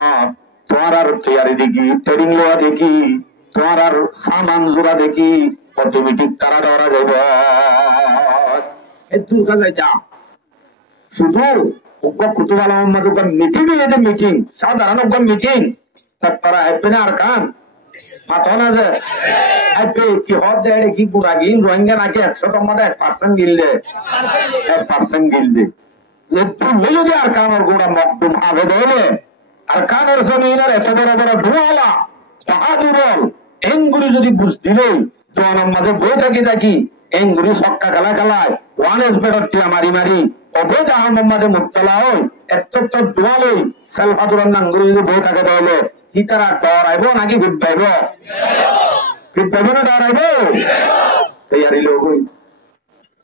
তোমার আর তৈয়ারি দেখি, ট্রেনিং লওয়া দেখি, তোমার আর সামান জোড়া দেখি, অটোমেটিক তারা ধরা যাইব। দূর কাজে যা শুধু কুতুবাল মোহাম্মদ মিটিং মিটিং সাধারণ মিটিং তারা হ্যাপি না আর কান মাথা না যে হ্যাপি কি হব দেয় কি পুরা গিন রোহিঙ্গা নাকি 100 মধ্যে 1% গিললে 1% গিলবে তুললে যদি আর কানের গোড়া মকদুম আবেদ হলে আর কানের জমিনের এত বড় বড় ধোঁয়ালা বাহাদুরল এনগুলি যদি বুঝ দিলেই তোমার মাঝে বই থাকি থাকি এনগুলি সক্কা খেলা খেলায় ওয়ান এস বেটার টিয়া মারি মারি অবৈধ আহমদে মুক্তলা হই এত দোয়ালই সেলফাদুরান নাঙ্গুলি যদি বই থাকে তাহলে কি তারা ডরাইব নাকি বিদ্যাইব বিদ্যাইব না ডরাইব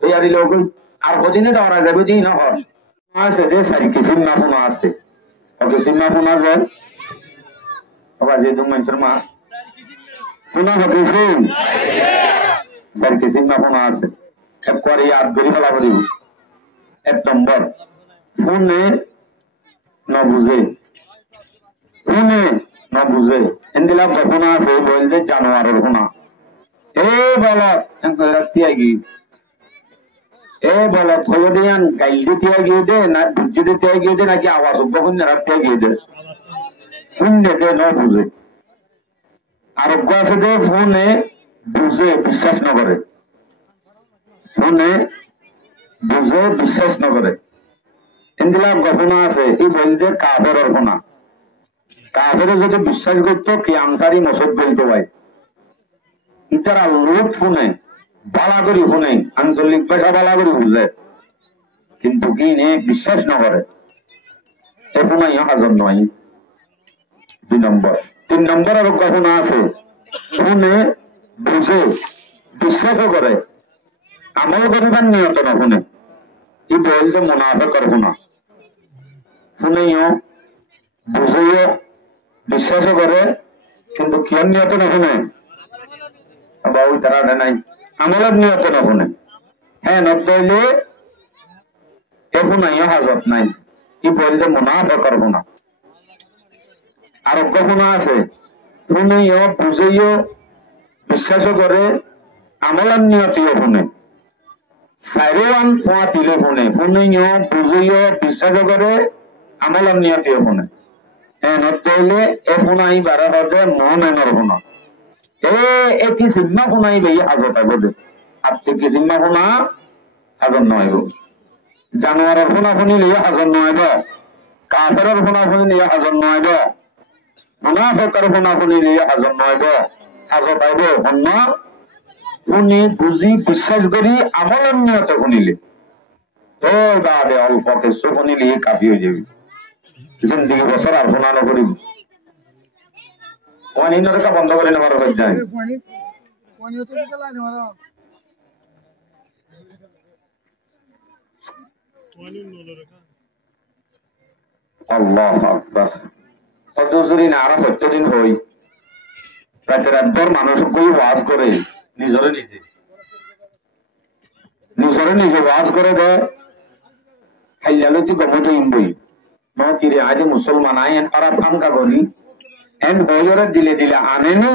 তৈয়ারি লোক আর কদিনে ডরা যাবে দিন না হয় আছে যে সারি কিসিম না কোনো আছে কিসিম না কোনো আছে আবার যে তুমি মানুষের মা শোনা কিসিম সারি কিসিম না কোনো আছে এক করে ইয়াদ করি ফেলা করি 1 নম্বর ফোনে না বুঝে এন্দিলা ফোনা আছে বলতে জানোয়ারের ফোনা এ বলো রাত্রি আগি এ বলো থয়ে দিয়ান গাইল দিতে গিয়ে দে না বুঝে দিতে গিয়ে দে নাকি আওয়াজ কখন রাত্রি গিয়ে দে শুনলে দে না বুঝে আরোগ্য আছে দে ফোনে বুঝে বিশ্বাস না করে ফোনে বুঝে বিশ্বাস না করে এন্দিলা গহনা আছে এই বলতে কাফের ফোনা কাফের যদি বিশ্বাস করতো কি আনসারি মসদ বলতে হয় ইতারা লোক ফোনে বালা করি ফোনে আঞ্চলিক ভাষা বালা করি বুঝলে কিন্তু কি নে বিশ্বাস না করে এ ফোনা হাজার নয় 2 নম্বর 3 নম্বর আর গহনা আছে ফোনে বুঝে বিশ্বাসও করে আমল করিবার নিয়ত না ফোনে এই বলতে মুনাফিক করবো না শুনেও বুঝেও বিশ্বাসও করে কিন্তু কিয়র নিয়ত না শুনে বাবু তারা নাই আমলের নিয়ত না শুনে হ্যাঁ নইলে এখন হাজত নাই কি বলতে মুনাফিক করবো না আর কখনো আছে শুনেও বুঝেও বিশ্বাসও করে আমলের নিয়তিও শুনে সাইরোয়ান ফোয়া দিলে ফোনে ফোনেও বুঝেও বিশ্বাস করে আমলার নিয়তিও ফোনে হ্যাঁ নইলে এ ফোনাই বারা হবে মনের ফোনা এ কি সিম্মা ফোনাই লই হাজত আগবে আপনি কি সিম্মা ফোনা হাজত নয়ব জানোয়ারের ফোনা ফোনি লইয়া হাজত নয়ব কাফেরের ফোনা ফোনি লইয়া হাজত নয়ব মুনাফিকের ফোনা ফোনি লইয়া হাজত নয়ব হাজত আইব হন্না শুনি বুঝি বিশ্বাস করি আমলের নিয়ত শুনিলে তো বাদে অল্প কিছু শুনিলে কাফি হয়ে যাবি জিন্দিগি বছর আর শোনা নকরিব রেখা বন্ধ করে নেবার যায় আল্লাহ আকবার সদুজুরি না আরো প্রত্যেকদিন হই রাতে রাতভর মানুষ কই ওয়াজ করে নিজরে নিজে ওয়াজ করে দেয় খাইয়ালে তুই গমতে ইমবই নকিরে আজ মুসলমান আইন পারা ফামকা গনি এন বজরে দিলে আনেনি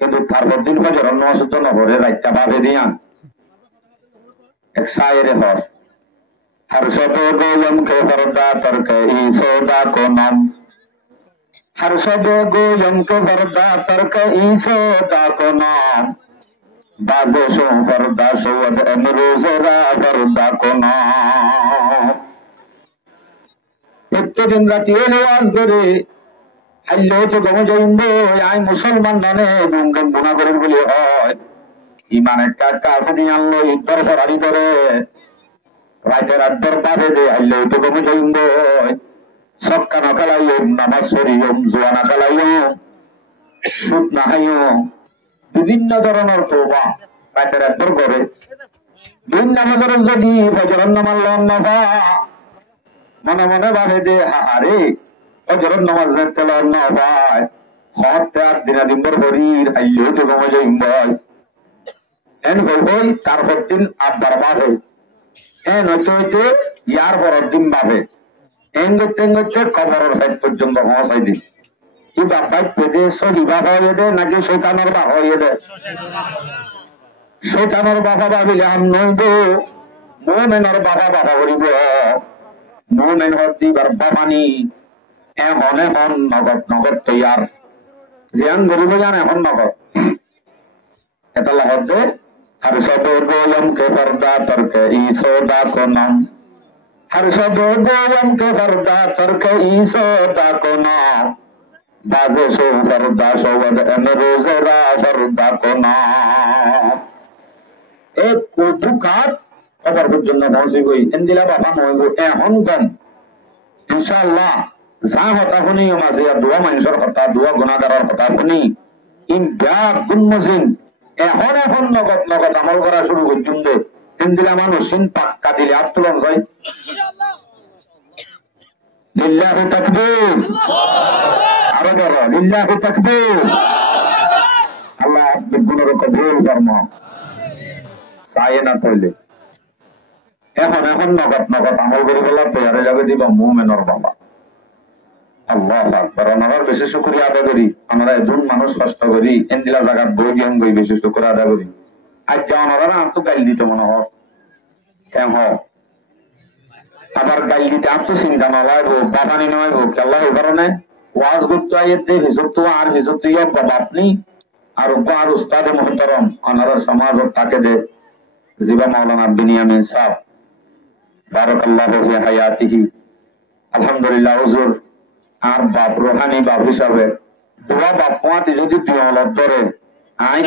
কিন্তু তারপর দিন বজর নসুত নভরে রাইতা ভাবে দিয়ান এক শায়েরে হর हर शब गोयम के फरदा तर्क ई सौदा को नाम हर शब गोयम के फरदा तर्क ई सौदा को नाम बाजे शो फरदा शोद अमरोजरा फरदा को नाम प्रत्येक दिन रात ये नवाज करे हल्लो तो गम जाइंबो आई मुसलमान नाने गुंगन गुना करे बोले হয় ইমানের টাকা আছে দিয়ান লই ইতর ফরারি করে রাতের আদ্দর বাদে দে আইলে তো কমে যাইব সক্কা না কালাইও নামাজ পড়িও জোয়া না কালাইও সুদ না খাইও বিভিন্ন ধরনের তওবা রাতের আদ্দর করে দিন নামাজের যদি ফজরের নামাজ লন্নফা মনে মনে ভাবে দে হারে ফজরের নামাজ তেল নফায় হতে আর দিনাদিম্বর হরির আইলে তো কমে যাইব এন বলবই তারপর দিন আব্বার বাদে হ্যাঁ নয়তো ইয়ার পরের দিন ভাবে এঙ্গতে কবরের সাইড পর্যন্ত পৌঁছাই দিই কি বাপাই পেদে সহিবা হয়ে দে নাকি শৈতানের বা হয়ে দে শৈতানের বাবা ভাবিলে আম নইব মোমেনের বাবা বাবা করিব মোমেন দিবার বাবানি এখন এখন নগদ নগদ তৈয়ার জিয়ান করিব জান এখন নগদ এটা লাগবে हर शब गोयम के फरदा तरक ई सौदा को नाम हर शब गोयम के फरदा तरक ई सौदा को नाम बाजे सो फरदा शवद एन रोजरा फरदा को नाम एक को दुकात खबर को जन्म पहुंची गई इंदिला बाबा नोइबो এখন গম ইনশাআল্লাহ যা কথা শুনি মাঝে দোয়া মানুষের কথা দোয়া গুনাহগারের কথা শুনি ইন ব্যাগ গুনমজিন এখন এখন নগদ নগদ আমল করা শুরু করছুন দে হিন্দিলা মানুষ সিন পাক্কা দিলে আত্মলন যায় লিল্লাহি তাকবীর আরো ধরো লিল্লাহি তাকবীর আল্লাহ গুণের কবুল ফরমা চায় না তৈলে এখন এখন নগদ নগদ আমল করে বলা তৈরি যাবে দিবা মুমিনের বাবা আল্লাহ আকবার ওনার বেশি শুকরিয়া আদায় করি আমরা একজন মানুষ কষ্ট করি এন্দিলা জায়গা বই জ্ঞান বই বেশি শুকরিয়া আদায় করি আজ যা ওনারা তো গাইল দিতে মনে হয় কেন আবার গাইল দিতে আর তো চিন্তা নলাইব বাবানি নলাইব কেল্লা এই কারণে ওয়াজ করতে আইতে হিসব তো আর হিসব তো ইয়া বাপনি আর আর উস্তাদ মুহতারাম ওনারা সমাজ তাকে দে জিবা মাওলানা বিনিয়ামিন সাহেব বারাকাল্লাহু ফি হায়াতিহি আলহামদুলিল্লাহ হুজুর আর বাপ রোহানি বাপ হিসাবে দোয়া বাপ পাঁতি যদি পিয়লত ধরে আই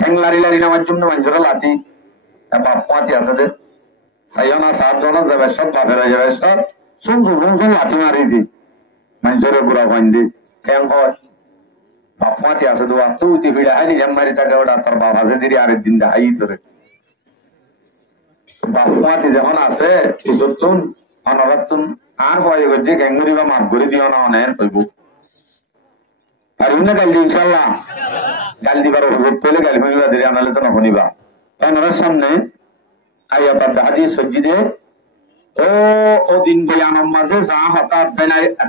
ঠেংলারি লারি নামার জন্য মানুষেরা লাঠি বাপ পাঁতি আছে দে সাইয়না সাতজন যাবে সব বাপের যাবে সব শুনছুন লাঠি মারি দি মানুষের বুড়া ফাইন দি ঠেং হয় বাপ পাঁতি আছে দোয়া তুই ফিরে আইনি ঝাম মারি তাকে ওটা তোর বাপ আছে দিদি আরেক দিন দেখাই ধরে বাপ পাঁতি যখন আছে ইসতুন অনরাতুন আর ভয় করছে গ্যাঙ্গুরি বা মাফ করে দিও না অনেক হইব আর না গাল দি ইনশাল্লাহ গাল দিবার সুযোগ পেলে গাল শুনিবা দিলে আনালে তো নশুনিবা ওনার সামনে আয়াত হাদিস সজ্জিদে ও দিন বয়ানের মাঝে যা হঠাৎ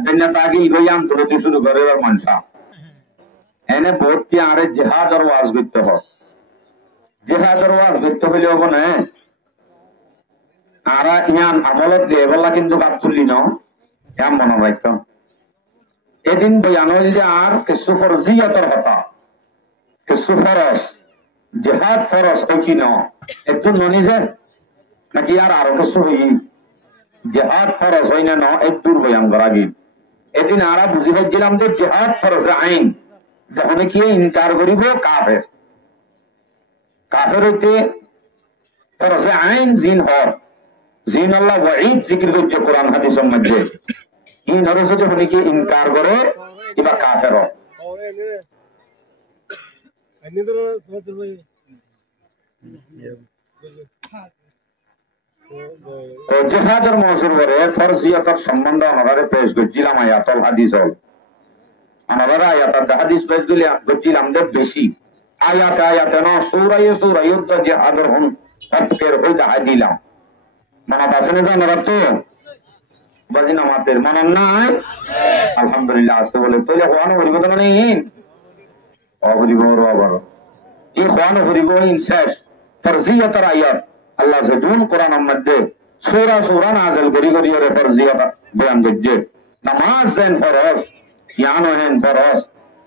বেনাতাগিল বয়ান ধরতে শুরু করে এবার মানুষা এনে ভর্তি আরে জেহাদ আর ওয়াজ করতে হয় জেহাদ আর ওয়াজ করতে হইলে হবো না আরা ইয়ান আমলত দিয়ে বললা কিন্তু কাপ তুললি ন এম মনে রাখতাম এদিন বয়ান হইল যে আর কিছু ফরজিয়তের কথা কিছু ফরজ জেহাদ ফরজ কি ন একটু ননিজে নাকি আর আরো কিছু হই জেহাদ ফরজ হই না ন একটুর বয়ান করা গি এদিন আরা বুঝি পাইছিলাম যে জেহাদ ফরজ আইন যখন কি ইনকার করিব কাফের কাফের হইতে ফরজ আইন জিন হর জিন আল্লাহ ওয়াঈদ জিকির করছে কোরআন হাদিসের মধ্যে ইন হরসে যখন কি ইনকার করে কিবা কাফের জেহাদের মৌসুম করে ফরজিয়তের সম্বন্ধে ওনারা পেশ করছিলাম আয়াতুল হাদিস হল ওনারা আয়াতুল হাদিস পেশ করছিলাম বেশি আয়াতে আয়াতে না সূরায়ে সূরায়ে জেহাদের হন ফতকের হই দেখা দিলাম মনত আছে না জানার তো বাজি নামাতের মনন নাই আলহামদুলিল্লাহ আছে বলে তো কোন হরিব তো মানে অহরিব আবার এই কোন হরিব শেষ ফরজিয়তের আয়াত আল্লাহ যদুন কোরআনের মধ্যে সূরা সূরা নাযিল করি করি এর ফরজিয়ত বয়ান করছে নামাজ দেন ফরজ জ্ঞান হেন ফরজ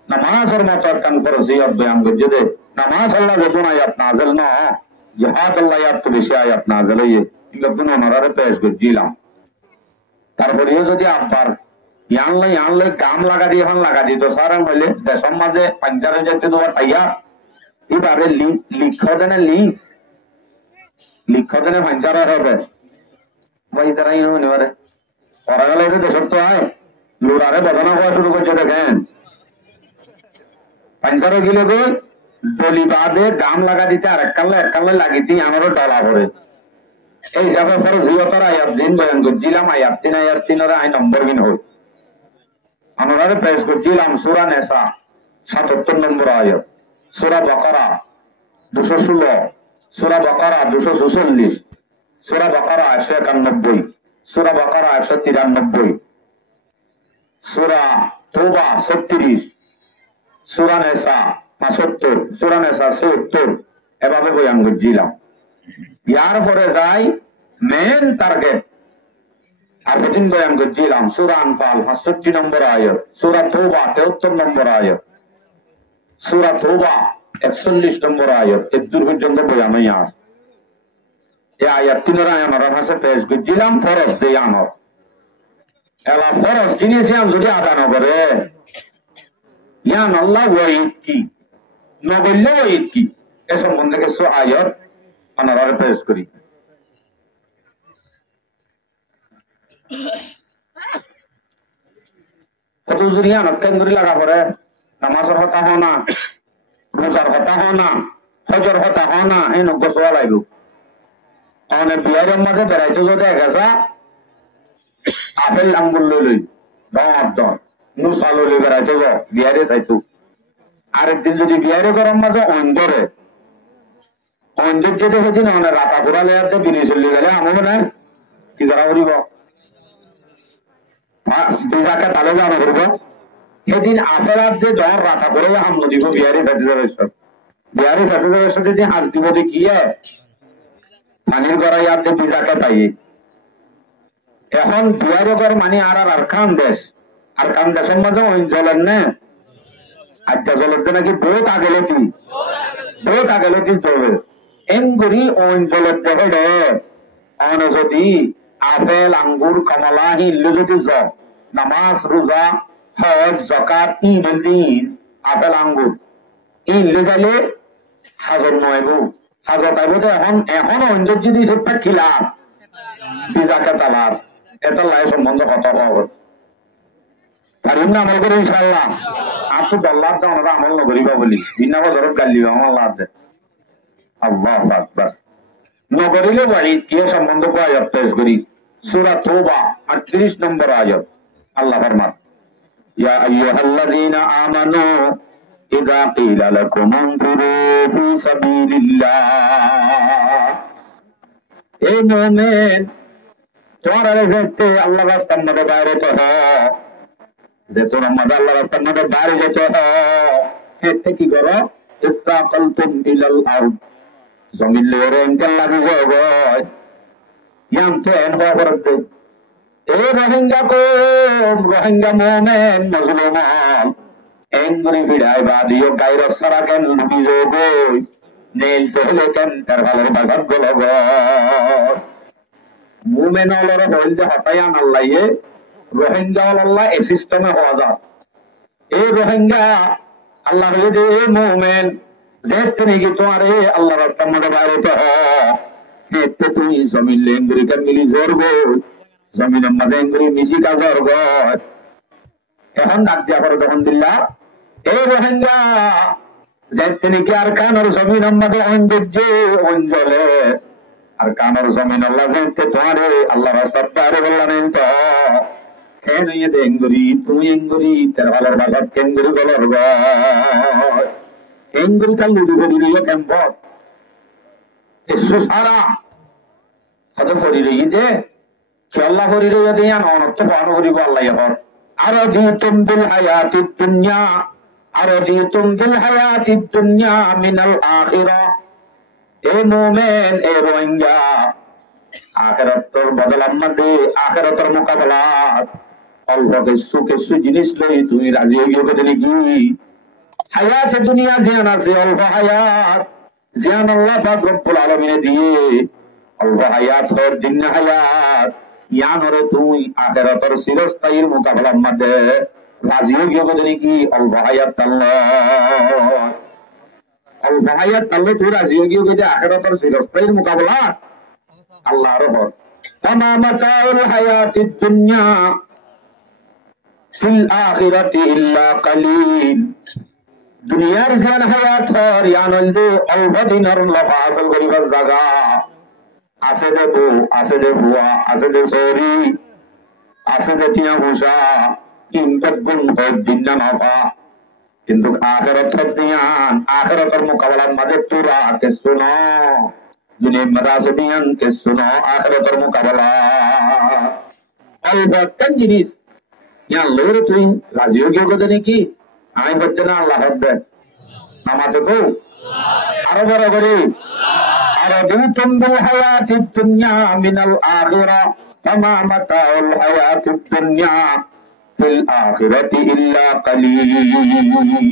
নামাজের মত কান ফরজিয়ত বয়ান করছে দে নামাজ আল্লাহ যদুন আয়াত নাযিল না জিহাদ আল্লাহ আয়াত তো বেশি আয়াত নাযিল হইছে এগুলো ওনারা পেশ করছিলাম তারপরে যদি আব্বার ইয়ানলে কাম লাগা দিয়ে এখন লাগা দিত স্যার হইলে দেশের মাঝে পাঞ্জাবে যেতে দেওয়া তাইয়া এবারে লিখদেনে লিখদেনে পাঞ্জারা হবে ভাই তারা ইউনি পারে পড়া গেলে এটা দেশের তো হয় লোড়ারে বদনা হওয়া শুরু করছে দেখেন পাঞ্জারে গেলে গই দলি বাদে দাম লাগা দিতে আর এক কাল্লা লাগিতে আমারও ডালা পড়ে এই হিসাবে ফরজিয়তের আয়াত দিন বয়ান করছিলাম আয়াত 3 আই নম্বর দিন হই আমরা পেশ করছিলাম সূরা নিসা 77 নম্বর আয়াত সূরা বাকারা 216 সূরা বাকারা 246 সূরা বাকারা 191 সূরা বাকারা 193, সূরা তওবা 36, সূরা নিসা 75, সূরা নিসা 76 এভাবে বয়ান করছিলাম। ইয়ার পরে যাই মেন টার্গেট আর প্রতিদিন বয়ান করছিলাম সূরা আনফাল 65 নম্বর আয়াত, সূরা তওবা 73 নম্বর আয়াত, সূরা তওবা 41 নম্বর আয়াত, এর দূর পর্যন্ত বয়ান হইয়া এই আয়াত তিনের আয়ানোর কাছে পেশ করছিলাম ফরজ দিয়ে আনর এলা ফরজ জিনিস যদি আদা না করে ইয়ান আল্লাহ ওয়াইদ কি নগল্য ওয়াইদ কি এ সম্বন্ধে কিছু আয়াত আনার পেশ করি। কত জুরিয়া নকেন করি লাগা পরে নামাজের কথা হ না, রোজার কথা হ না, হজর কথা হ না, এই নব্য সোয়া লাগবে। অনেক বিহারের মাঝে বেড়াইতে যদি গেছা আপেল আঙ্গুল লই দর নুসা লই বেড়াইতে বিহারে চাইতো। আরেকদিন যদি বিহারে গরম মাঝে অন্ধরে অন্ধের যদি সেদিন অনেক রাতা ঘোরা লেয়াতে বিনি চলি গেলে আমো না কি করা করিব বিজাকে তালে জানা করব সেদিন আপেল আর যে জ্বর রাতা করে হাম দিব বিহারি সাথে বিহারি সাথে যদি হাত দিব দেখিয়ে পানির গড়াই আর বিজাকে পাই। এখন বিহারগর মানে আর খান দেশ আর খান দেশের মাঝে অঞ্চলের নে আচ্ছা জলের নাকি বহুত আগেলে কি বহুত আগেলে কি চলবে এমগুড়ি অঞ্চলের দেখে রে অন যদি আপেল আঙ্গুর কমলা হিল্লু যদি নামাজ রোজা হজ জাকাত ঈদের দিন আপেল আঙ্গুর ইল্লু যাইলে হাজর নয়ব হাজত আইব তো এখন অঞ্চল যদি সেটা খিলাম বিজাকে তালার এটা লাই সম্বন্ধ কথা হবে পারিম না আমল করে ইনশাআল্লাহ আসু আল্লাহ আমরা আমল নকরিবা বলি বিনা বছর গালিবা আল্লাহ আল্লাহু আকবার নগরিলে বাড়ি কি সম্বন্ধ আয়াত পেশ করি সূরা তওবা 38 নম্বর আয়াত আল্লাহ ফরমান ইয়া আইয়ুহাল্লাযীনা আমানু ইযা কিলা লাকুম আনফিরু ফি সাবিলিল্লাহ এ মুমিন তোমরা যেতে আল্লাহর রাস্তার মধ্যে বাইরে তো যে তোমরা মধ্যে আল্লাহর রাস্তার মধ্যে বাইরে যেতে এতে কি করো ইসতাকালতুম ইলাল আরদ জমিন লেরে এনকে লাগি যায় ইয়ামতে এনবা করতে এ রোহিঙ্গা মুমিন মুসলমান এঙ্গুরি ফিরাই বাদিও গায়র সারা কেন লুটি যাবে নেল তেলে কেন তার ভালোর বাগান গলব মুমিন হলরে বলতে হতায়ান আল্লাহয়ে রোহিঙ্গা আল্লাহ এই সিস্টেমে হওয়া যায় এই রোহিঙ্গা আল্লাহ বলে এ মুমিন যে তুমি কি তোমারে আল্লাহ রাস্তার মধ্যে বাইরে তো হেতে তুমি জমিন লেঙ্গুরি কেন মিলি জোরব জমিনের মধ্যে এঙ্গুরি মিশি কা জোরব এখন ডাক দিয়া করে তখন দিল্লা এই রোহিঙ্গা যে তুমি কি আর কানোর জমিনের মধ্যে অঞ্জলে আর কানোর জমিন আল্লাহ জানতে তোমারে আল্লাহ রাস্তার বাইরে বললেন তো কেন এঙ্গুরি তুমি এঙ্গুরি তার ভালোর ভাষা কেঙ্গুরি বলার এঙ্গুরি তার লুডু করি রইল কেম্পত সারা হয়তো ফরি রই দে খেলা ফরি রই দে অনর্থ পান করিব আল্লাহ এখন আরো দিতুম বিল হায়াতিদ দুনিয়া আরো দিতুম বিল হায়াতিদ দুনিয়া মিনাল আখিরাহ এ মুমিন এ রোহিঙ্গা আখিরাতের বদলা মধ্যে আখিরাতের মোকাবেলাত অল্প কিছু জিনিস লই তুই রাজি হইও বদলি কি হায়াতে দুনিয়া জিয়ান আছে অল্প হায়াত জিয়ান আল্লাহ পাক রব্বুল আলামিন দিয়ে অল্প হায়াত হর দুনিয়া হায়াত ইয়ানরে তুই আখিরাতের চিরস্থায়ীর মোকাবেলার মধ্যে রাজি হইও বদলি কি অল্প হায়াত আল্লাহ অল্প হায়াত আল্লাহ তুই রাজি হইও যে আখিরাতের চিরস্থায়ীর মোকাবেলা আল্লাহর হর ফামা মাতাউল হায়াতিদ দুনিয়া ফিল আখিরাতি ইল্লা কালিল দুনিয়ার জান হায়াত হর ইয়ানন্দু অল্প দিনের লাফা হাসিল করিবার জায়গা আছে দে বউ আছে দে বুয়া আছে দে সরি আছে দে টিয়া ভূষা কিন্তু গুণ হয় দিন নাফা কিন্তু আখিরাতের দিয়ান আখিরাতের মোকাবেলার মাঝে তোরা কে শুনো দুনিয়া মাদাসবিয়ান কে শুনো আখিরাতের মোকাবেলা অলবাকান জিনিস ইয়া লোর তুই রাজি হয়ে গেছে নাকি আমি হচ্ছে না আল্লাহ হদ্দে নামাতে কো আরো বড় করে أرضيتم بالحياة الدنيا من الآخرة فما متاع الحياة الدنيا في الآخرة إلا قليل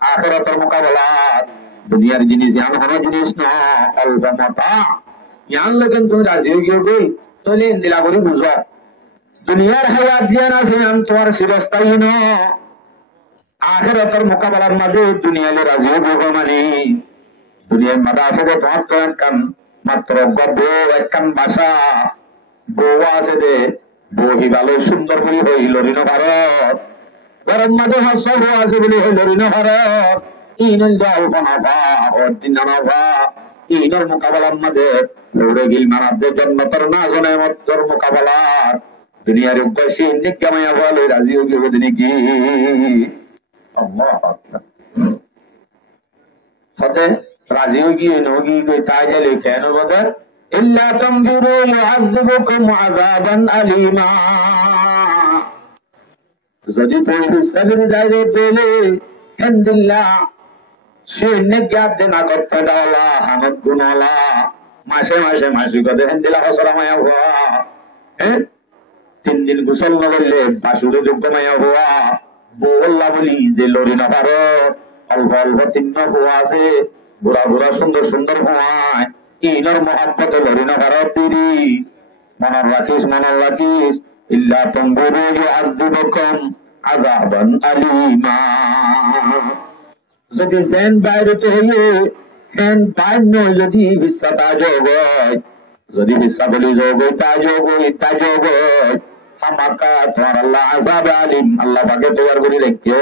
آخرة المقابلات দুনিয়ার জিনিস এমন কোনো জিনিস না অল্প মতা ইয়ান লেকিন তুমি রাজি হয়ে গিয়ে তাহলে ইন্দিলা করে বুঝো দুনিয়ার হায়াত জিয়ান আছে ইয়ান তোমার চিরস্থায়ী না আখিরাতের মোকাবেলার মাঝে দুনিয়ালে রাজি হয়ে গিয়ে মানে দুনিয়ার মাঝে আছে যে তোমার তো একখান মাত্র বউ একখান বাসা বউ আছে যে বহি ভালো সুন্দর বলি হইল ঋণ ভারত গরম মাঝে হাস্য আছে বলি হইল ঋণ ভারত ইনল জল্পনা ভা অর্দিনা ভা ইনর মোকাবেলার মাঝে লড়ে গিল মানাদের জন্মতর না জনে মতর মোকাবেলার দুনিয়ার উদ্দেশ্যে নিকামায়া বলে রাজি হয়ে গেবে দিনে কি আল্লাহু আকবার সাথে রাজি হয়ে গিয়ে নগি কই তাই যালে কেন বলে ইল্লা তামবিরু ইউআযিবুকুম আযাবান আলীমা যদি তুমি সবর দাইরে পেলে আলহামদুলিল্লাহ সে নেগাত দেনা করতে দাওলা হামদ গুনালা মাসে মাসে মাসি কদে আলহামদুলিল্লাহ হসরা মায়া হুয়া হ্যাঁ 3 দিন গোসল না করলে বাসুরে যোগ্য মায়া হুয়া বল্লা বলি যে লরি না পারো অল্প অল্প 3 হুয়া আছে বুড়া বুড়া সুন্দর সুন্দর হুয়ায় ইনর মহাব্বত লরি না পারো তিরি মনের রাখিস ইল্লা তামবিরু ইউআযিবুকুম আযাবান আলীমা যদি জেন বাইরে তো হইলে হেন বাইন যদি হিসাটা যোগ যদি হিসা বলি যোগ তা যোগ হামাকা তোমার আল্লাহ আযাব আলিম আল্লাহ পাকে তৈয়ার করে রাখিও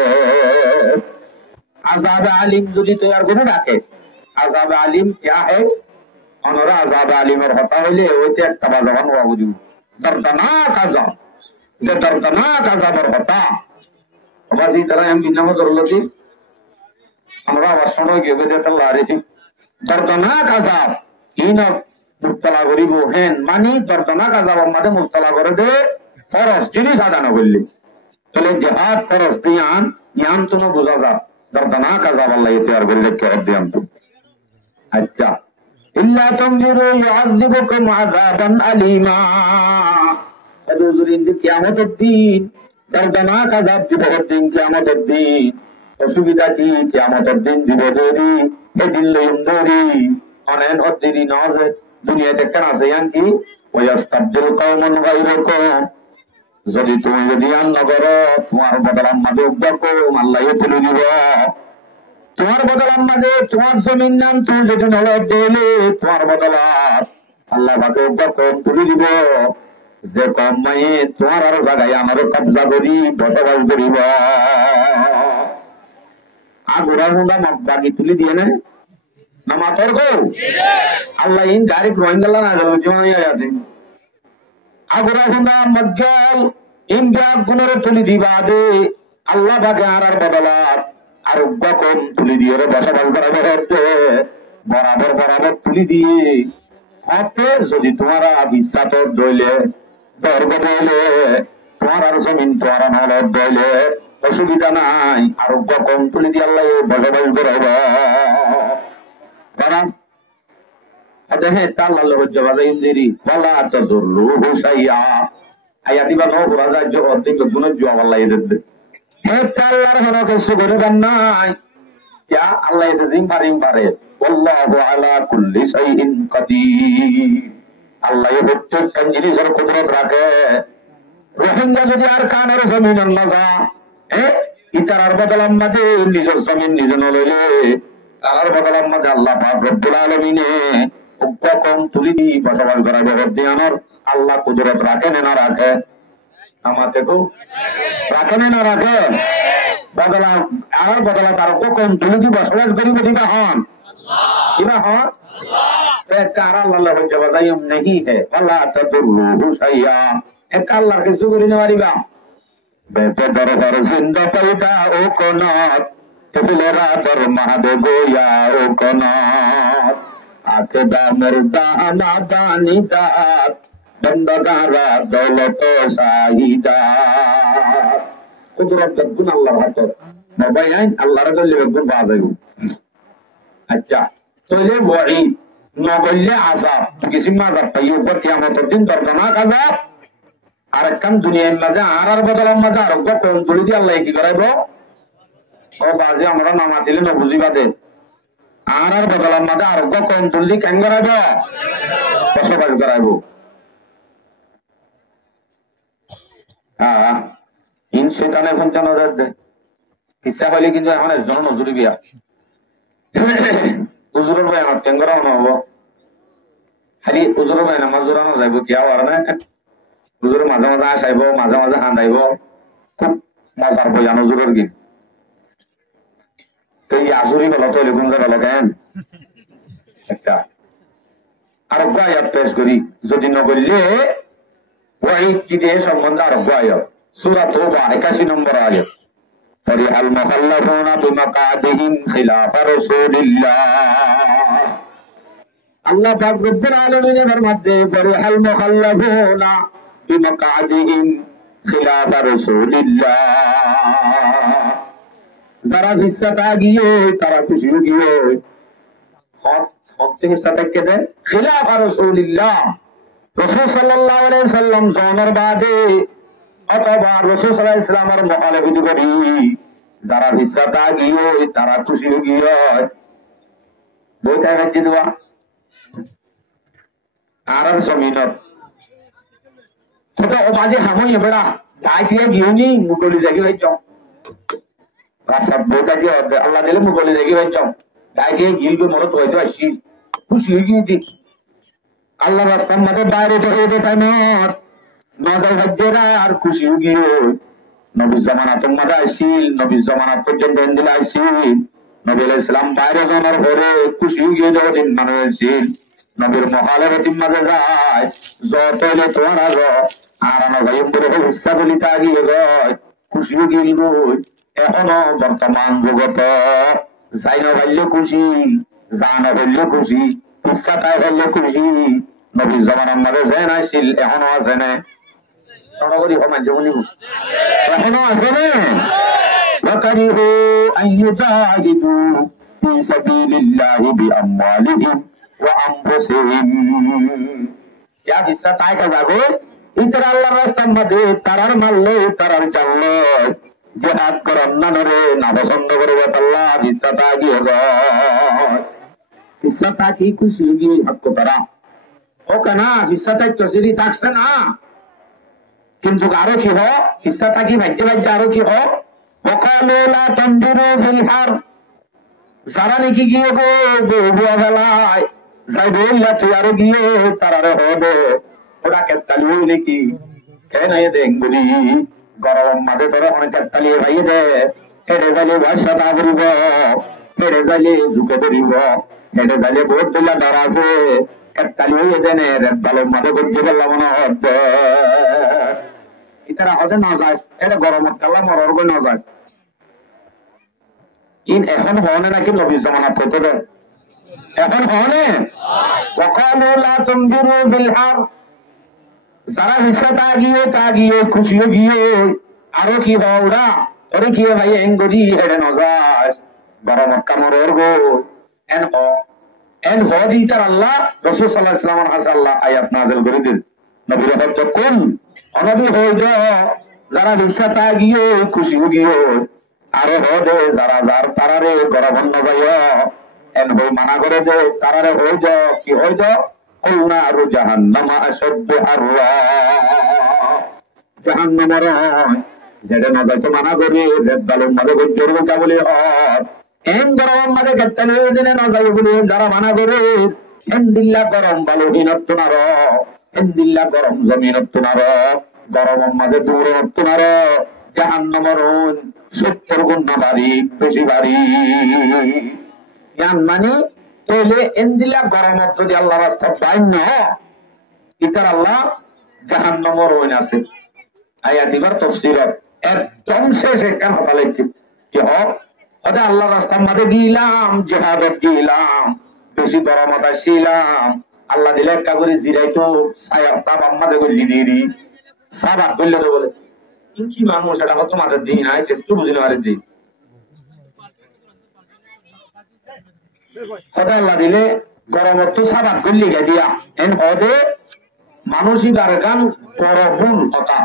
আযাব আলিম যদি তৈয়ার করে রাখে আযাব আলিম क्या है অনরা আযাব আলিমের কথা হইলে ওইতে একটা বাজাবান হওয়া বুঝু দর্দনাক আযাব যে দর্দনাক আযাবের কথা বাজি তারা আমি নাম ধরলতি আমরা বাসনা গেবে দেখলা রে দর্দনাক আযাব ইন মুক্তলা করিব হেন মানে দর্দনাক আযাব আমাদের মুক্তলা করে দে ফরজ জিনিস আদা না করলে তাহলে জিহাদ ফরজ দিয়ান ইয়ান তো না বুঝা যা দর্দনাক আযাব আল্লাহ তৈয়ার করলে কে দিয়ান তো আচ্ছা ইল্লা তামজিরু ইউআযিবুকুম আযাবান আলীমা এদুরিন কিয়ামতের দিন দর্দনাক আযাব দিবর দিন কিয়ামতের দিন অসুবিধা কি কিয়ামতের দিন দিব দেরি এদিন লইম দেরি অনেক দেরি না আছে দুনিয়াতে কেন আছে ইয়ান কি ওয়াস্তাবদিল কওমান গায়রাকুম যদি তুমি যদি আন নগর তোমার বদলাম মাঝে উদ্যাকম আল্লাহ তুলে দিব তোমার বদলাম মাঝে তোমার জমিন নাম তুমি যদি নলব দিলে তোমার বদলাত আল্লাহ ভাগে উদ্যাকম তুলে দিব যে কম মায়ে তোমার আর জায়গায় আমার কবজা করি বসবাস করিব আগুরা হুন্ডা বাকি তুলে দিয়ে না না মাথর গো আল্লাহ ইন ডাইরেক্ট রোহিঙ্গা না আছে আগুরা হুন্ডা মজ্জল ইন্ডিয়া গুণরে তুলি দিবা দে আল্লাহ ভাগে আর বদলাত আর কম তুলি দিয়ে বসবাস করা হচ্ছে বরাবর তুলি দিয়ে হতে যদি তোমার বিশ্বাস দইলে দর্গ দইলে তোমার আর জমিন তোমার নলদ দইলে অসুবিধা নাই আর কম তুলি দিয়ে আল্লাহ বসবাস করাইব কারণ দেখে তার আল্লাহ হচ্ছে বাজাই ইন্দিরি বলা তো ধরলু হুসাইয়া আয়া দিবা ন রাজার যে অর্ধেক গুণের জবাব আল্লাহ এদের হে আল্লাহর হলো কিছু করিবেন নাই क्या আল্লাহ এতে জিম্মারিম পারে আল্লাহু আলা কুল্লি শাইইন কাদির আল্লাহ প্রত্যেকটা জিনিসের কুদরত রাখে রোহিঙ্গা যদি আর কানের জমিন না যা ইতার বদলাম মাঝে নিজের জমিন নিজে নলইলে তার বদলাম মাঝে আল্লাহ পাক রব্বুল আলামিনে কম তুলি দি বসবাস করাবে দিয়ানোর আল্লাহ কুদরত রাখে না রাখে আমাতে কো রাখে না রাখে বদলা আর বদলা তার কম তুলি দি বসবাস করিবে দিবা হন কিবা হন তারা আল্লাহ হচ্ছে বাজাইম नहीं है আল্লাহ তাদুরু শাইয়া এক আল্লাহর কিছু করি না পারিবা বেতে দরবার জিন্দা পয়দা ও কোনাত তেলেরা দর মাহাদে গোয়া ও কোনাত আকদামের দানা দানিদাত বন্দগারা দৌলত শাহিদা কুদরত গুণ আল্লাহর হাতত নবাই আইন আল্লাহর দলে গুণ পাওয়া যাবে। আচ্ছা তাহলে ওয়াইদ নগল্লে আযাব কিসিম আযাব পাইও উপর কিয়ামতের দিন দর্দনাক আযাব। আর একখান দুনিয়ার মাঝে আর বদলার মাঝে আরোগ্য কোন তুলি দিয়ে আল্লাহ কি করাইব ও বাজে আমরা নামা দিলে না বুঝিবা দে আর বদলার মাঝে আরোগ্য কোন তুলি কেন করাইব বসবাস করাইব। হ্যাঁ ইন সেটানে এখন কেন দে ইচ্ছা হইলে কিন্তু এখন একজন নজরুরি বিয়া উজুরের ভাই আমার কেন করানো হবো খালি উজুরের ভাই নামাজ জোরানো যাইব কিয়া আর না হুজুরে মাঝে মাঝে আসাইব মাঝে মাঝে হান্দাইব খুব মজার বইয়ান হুজুরের গীত তো এই আসুরি গেল তো এরকম গেল কেন। আচ্ছা আরোগ্য আয়াত পেশ করি যদি নগরলে ওয়াইদ কি দিয়ে সম্বন্ধে আরোগ্য আয়াত সূরা তাওবা 81 নম্বর আয়াত ফরিহাল মুখাল্লাফুনা বিমাকাদিহিম খিলাফা রাসূলিল্লাহ। আল্লাহ পাক রব্বুল আলামিনের মধ্যে ফরিহাল মুখাল্লাফুনা বিমাকাদিহিম খিলাফা রাসূলিল্লাহ যারা হিস্সাটা গিয়ে তারা খুশি গিয়ে হক হিস্সা থেকে দেয় খিলাফা রাসূলিল্লাহ রাসূল সাল্লাল্লাহু আলাইহি সাল্লাম জন্মের বাদে অথবা রাসূল সাল্লাল্লাহু আলাইহি সাল্লামের মুখালিফত করি যারা হিস্সাটা গিয়ে তারা খুশি গিয়ে বইটা গেছে দেওয়া আর জমিনত কত বাজে হামই বেড়া গাইছিয়ে গিয়েনি মুকলি জাগি হয়ে যাও রাস্তা বইটা দিয়ে আল্লাহ দিলে মুকলি জাগি হয়ে যাও গাইছিয়ে গিলবে মরত হয়ে আসি খুশি হয়ে গিয়েছি আল্লাহ রাস্তার মধ্যে বাইরে হয়ে যেতাই নজর হজ্জেরা আর খুশি হয়ে গিয়ে নবীর জামানাত মধ্যে আসিল নবীর জামানাত পর্যন্ত দিলে আসিল নবী আলাইহিস সালাম বাইরে যাওয়ার পরে খুশি হয়ে গিয়ে যাওয়া দিন মানুষ আসিল নবীর মুখালিফতির মাঝে যায় যতলে তোমার আগ আর আমার ভাই বলে হিস্সা বলিতে আগিয়ে গয় খুশি গিল এখনো বর্তমান জগত যাই না ভাইলে খুশি যা না ভাইলে খুশি হিস্সা তাই ভাইলে খুশি নবীর জামানার মাঝে যেন আসিল এখনো আছে না সরগরি হমান যেমন এখনো আছে না ওয়াকারিহু আন ইউজাহিদু ফি সাবিলিল্লাহি বিআমওয়ালিহিম হিস্সা তাই যাবে ইতারা আল্লাহর রাস্তার মধ্যে তারার মারলে তারার জানলে জিহাদ করার নানরে না পছন্দ করে আল্লাহ হিস্সা তা গিয়ে হিস্সা তা কি খুশি গিয়ে হক করা ওকে না হিস্সা তাই তো সিরি থাকছে না কিন্তু আরো কি হোক হিস্সা তা কি ভাজ্যে ভাজ্যে আরো কি হোক ওকালে লা তানদিরু ফিল হার যারা নাকি গিয়ে গো বুয়া বেলায় যাই বললা তুই আরো গিয়ে তারারে হবে ওরা কেতালি হইলে কি কেন দেখ বলি গরম মাঝে তোরা অনেক কেতালি ভাইয়ে দে হেডে যাইলে বর্ষা তা করিব হেডে যাইলে ঝুঁকে ধরিব হেডে যাইলে বহুত দিলা ডর আছে কেতালি হইয়ে দেনে বালুর মাঝে বুঝতে পারলাম না হবে ইতারা হতে না যায় এটা গরমত কাল্লা মরর গই না যায় ইন এখন হনে নাকি নবীর জামানাত হতে দেয় এখন হনে ওয়াকালু লা তুনদিরু বিল হার যারা হিস্সা তা গিয়ে খুশি গিয়ে আরো কি হওয়া ওরে কি ভাই এঙ্গরি হেডে নজাস গরমত কামরর গো এন হদি তার আল্লাহ রাসূল সাল্লাল্লাহু আলাইহি ওয়াসাল্লামের কাছে আল্লাহ আয়াত নাযিল করে দিল নবীর হক কোন অনবী হয়ে যাও যারা হিস্সা তা গিয়ে খুশি গিয়ে আরো হদে যারা যার তারারে গরম ন যায় এন হই মানা করে যে তারারে হয়ে যাও কি হয়ে যাও কুলনা আর জাহান্নাম আশাদ্দু হাররা জাহান্নামের যেটা না যাইতে মানা করি রেদ্দালের মাঝে গজ্জরব বলে এন গরম মাঝে গেতালে দিনে না যাই বলে যারা মানা করে এন্দিল্লা গরম বালুহীনত্ব নার এন্দিল্লা গরম জমিনত্ব নার গরম মাঝে দূরত্ব নার জাহান্নামের 70 গুণ না বাড়ি বেশি বাড়ি মানে তাহলে এন্দিলা গরম যদি আল্লাহ রাস্তা পাই না ইতার আল্লাহ জাহান্নামের ওই আছে আয়াত এবার তাফসীর একদম শেষে কেন হলে কি হোক ওটা আল্লাহ রাস্তার মধ্যে গিলাম জিহাদত গিলাম বেশি গরমত আসছিলাম আল্লাহ দিলে একটা করে জিরাইতো তাপ আমাদের করলি দিই সাবাক করলে তো বলে কি মানুষ এটা কত মাঝে দিই না একটু বুঝিতে পারে দিই কথা আল্লাহ দিলে গরমত তো সাবাক করলি গে দিয়া এন হদে মানুষই গান বড় ভুল কথা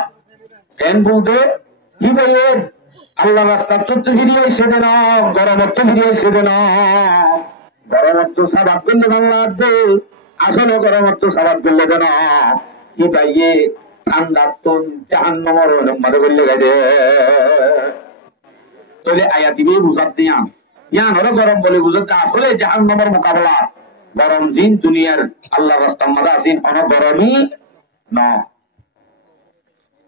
এন বলতে কি বলে আল্লাহ রাস্তা তো ফিরিয়ে এসে দেন গরমত তো ফিরিয়ে এসে দেন গরমত তো সাবাক করলে বাংলা দে আসলে গরমত সাবাদ করলে কেন কি পাইয়ে ঠান্ডা তো জাহান্নামের মাঝে করলে গেছে তাহলে আয়া দিবে বুঝাত দিয়া ইয়ান হলো গরম বলে বুঝতে আসলে জাহান্নামের মোকাবেলা গরম জিন দুনিয়ার আল্লাহ রাস্তার মাঝে আসিন অনেক গরমই না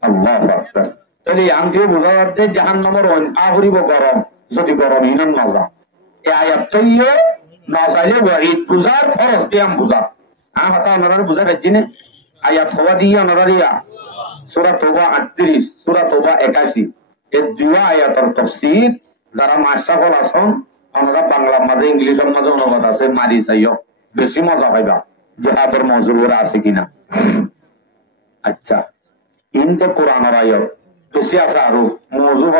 আল্লাহু আকবার তাহলে ইয়ান দিয়ে বোঝা যাচ্ছে জাহান্নামের আহরিব গরম যদি গরম ইনান না যা এই আয়াত তো ইয়ে না চাইলে ওয়াহিদ বুঝার ফরজ দিয়াম বুঝার হতা ওনারা বুঝা পাচ্ছি না আয়াত হওয়া দিয়ে ওনারা সূরা তওবা 38 সূরা তওবা 81 এই দুই আয়াতের তাফসীর যারা মাশরাফল আছেন ওনারা বাংলা মাঝে ইংলিশের মাঝে অনুবাদ আছে মারি চাইও বেশি মজা পাইবা জিহাদের মজুর আছে কিনা আচ্ছা ইনতে কোরআনের আয়াত বেশি আছে আরো মজুর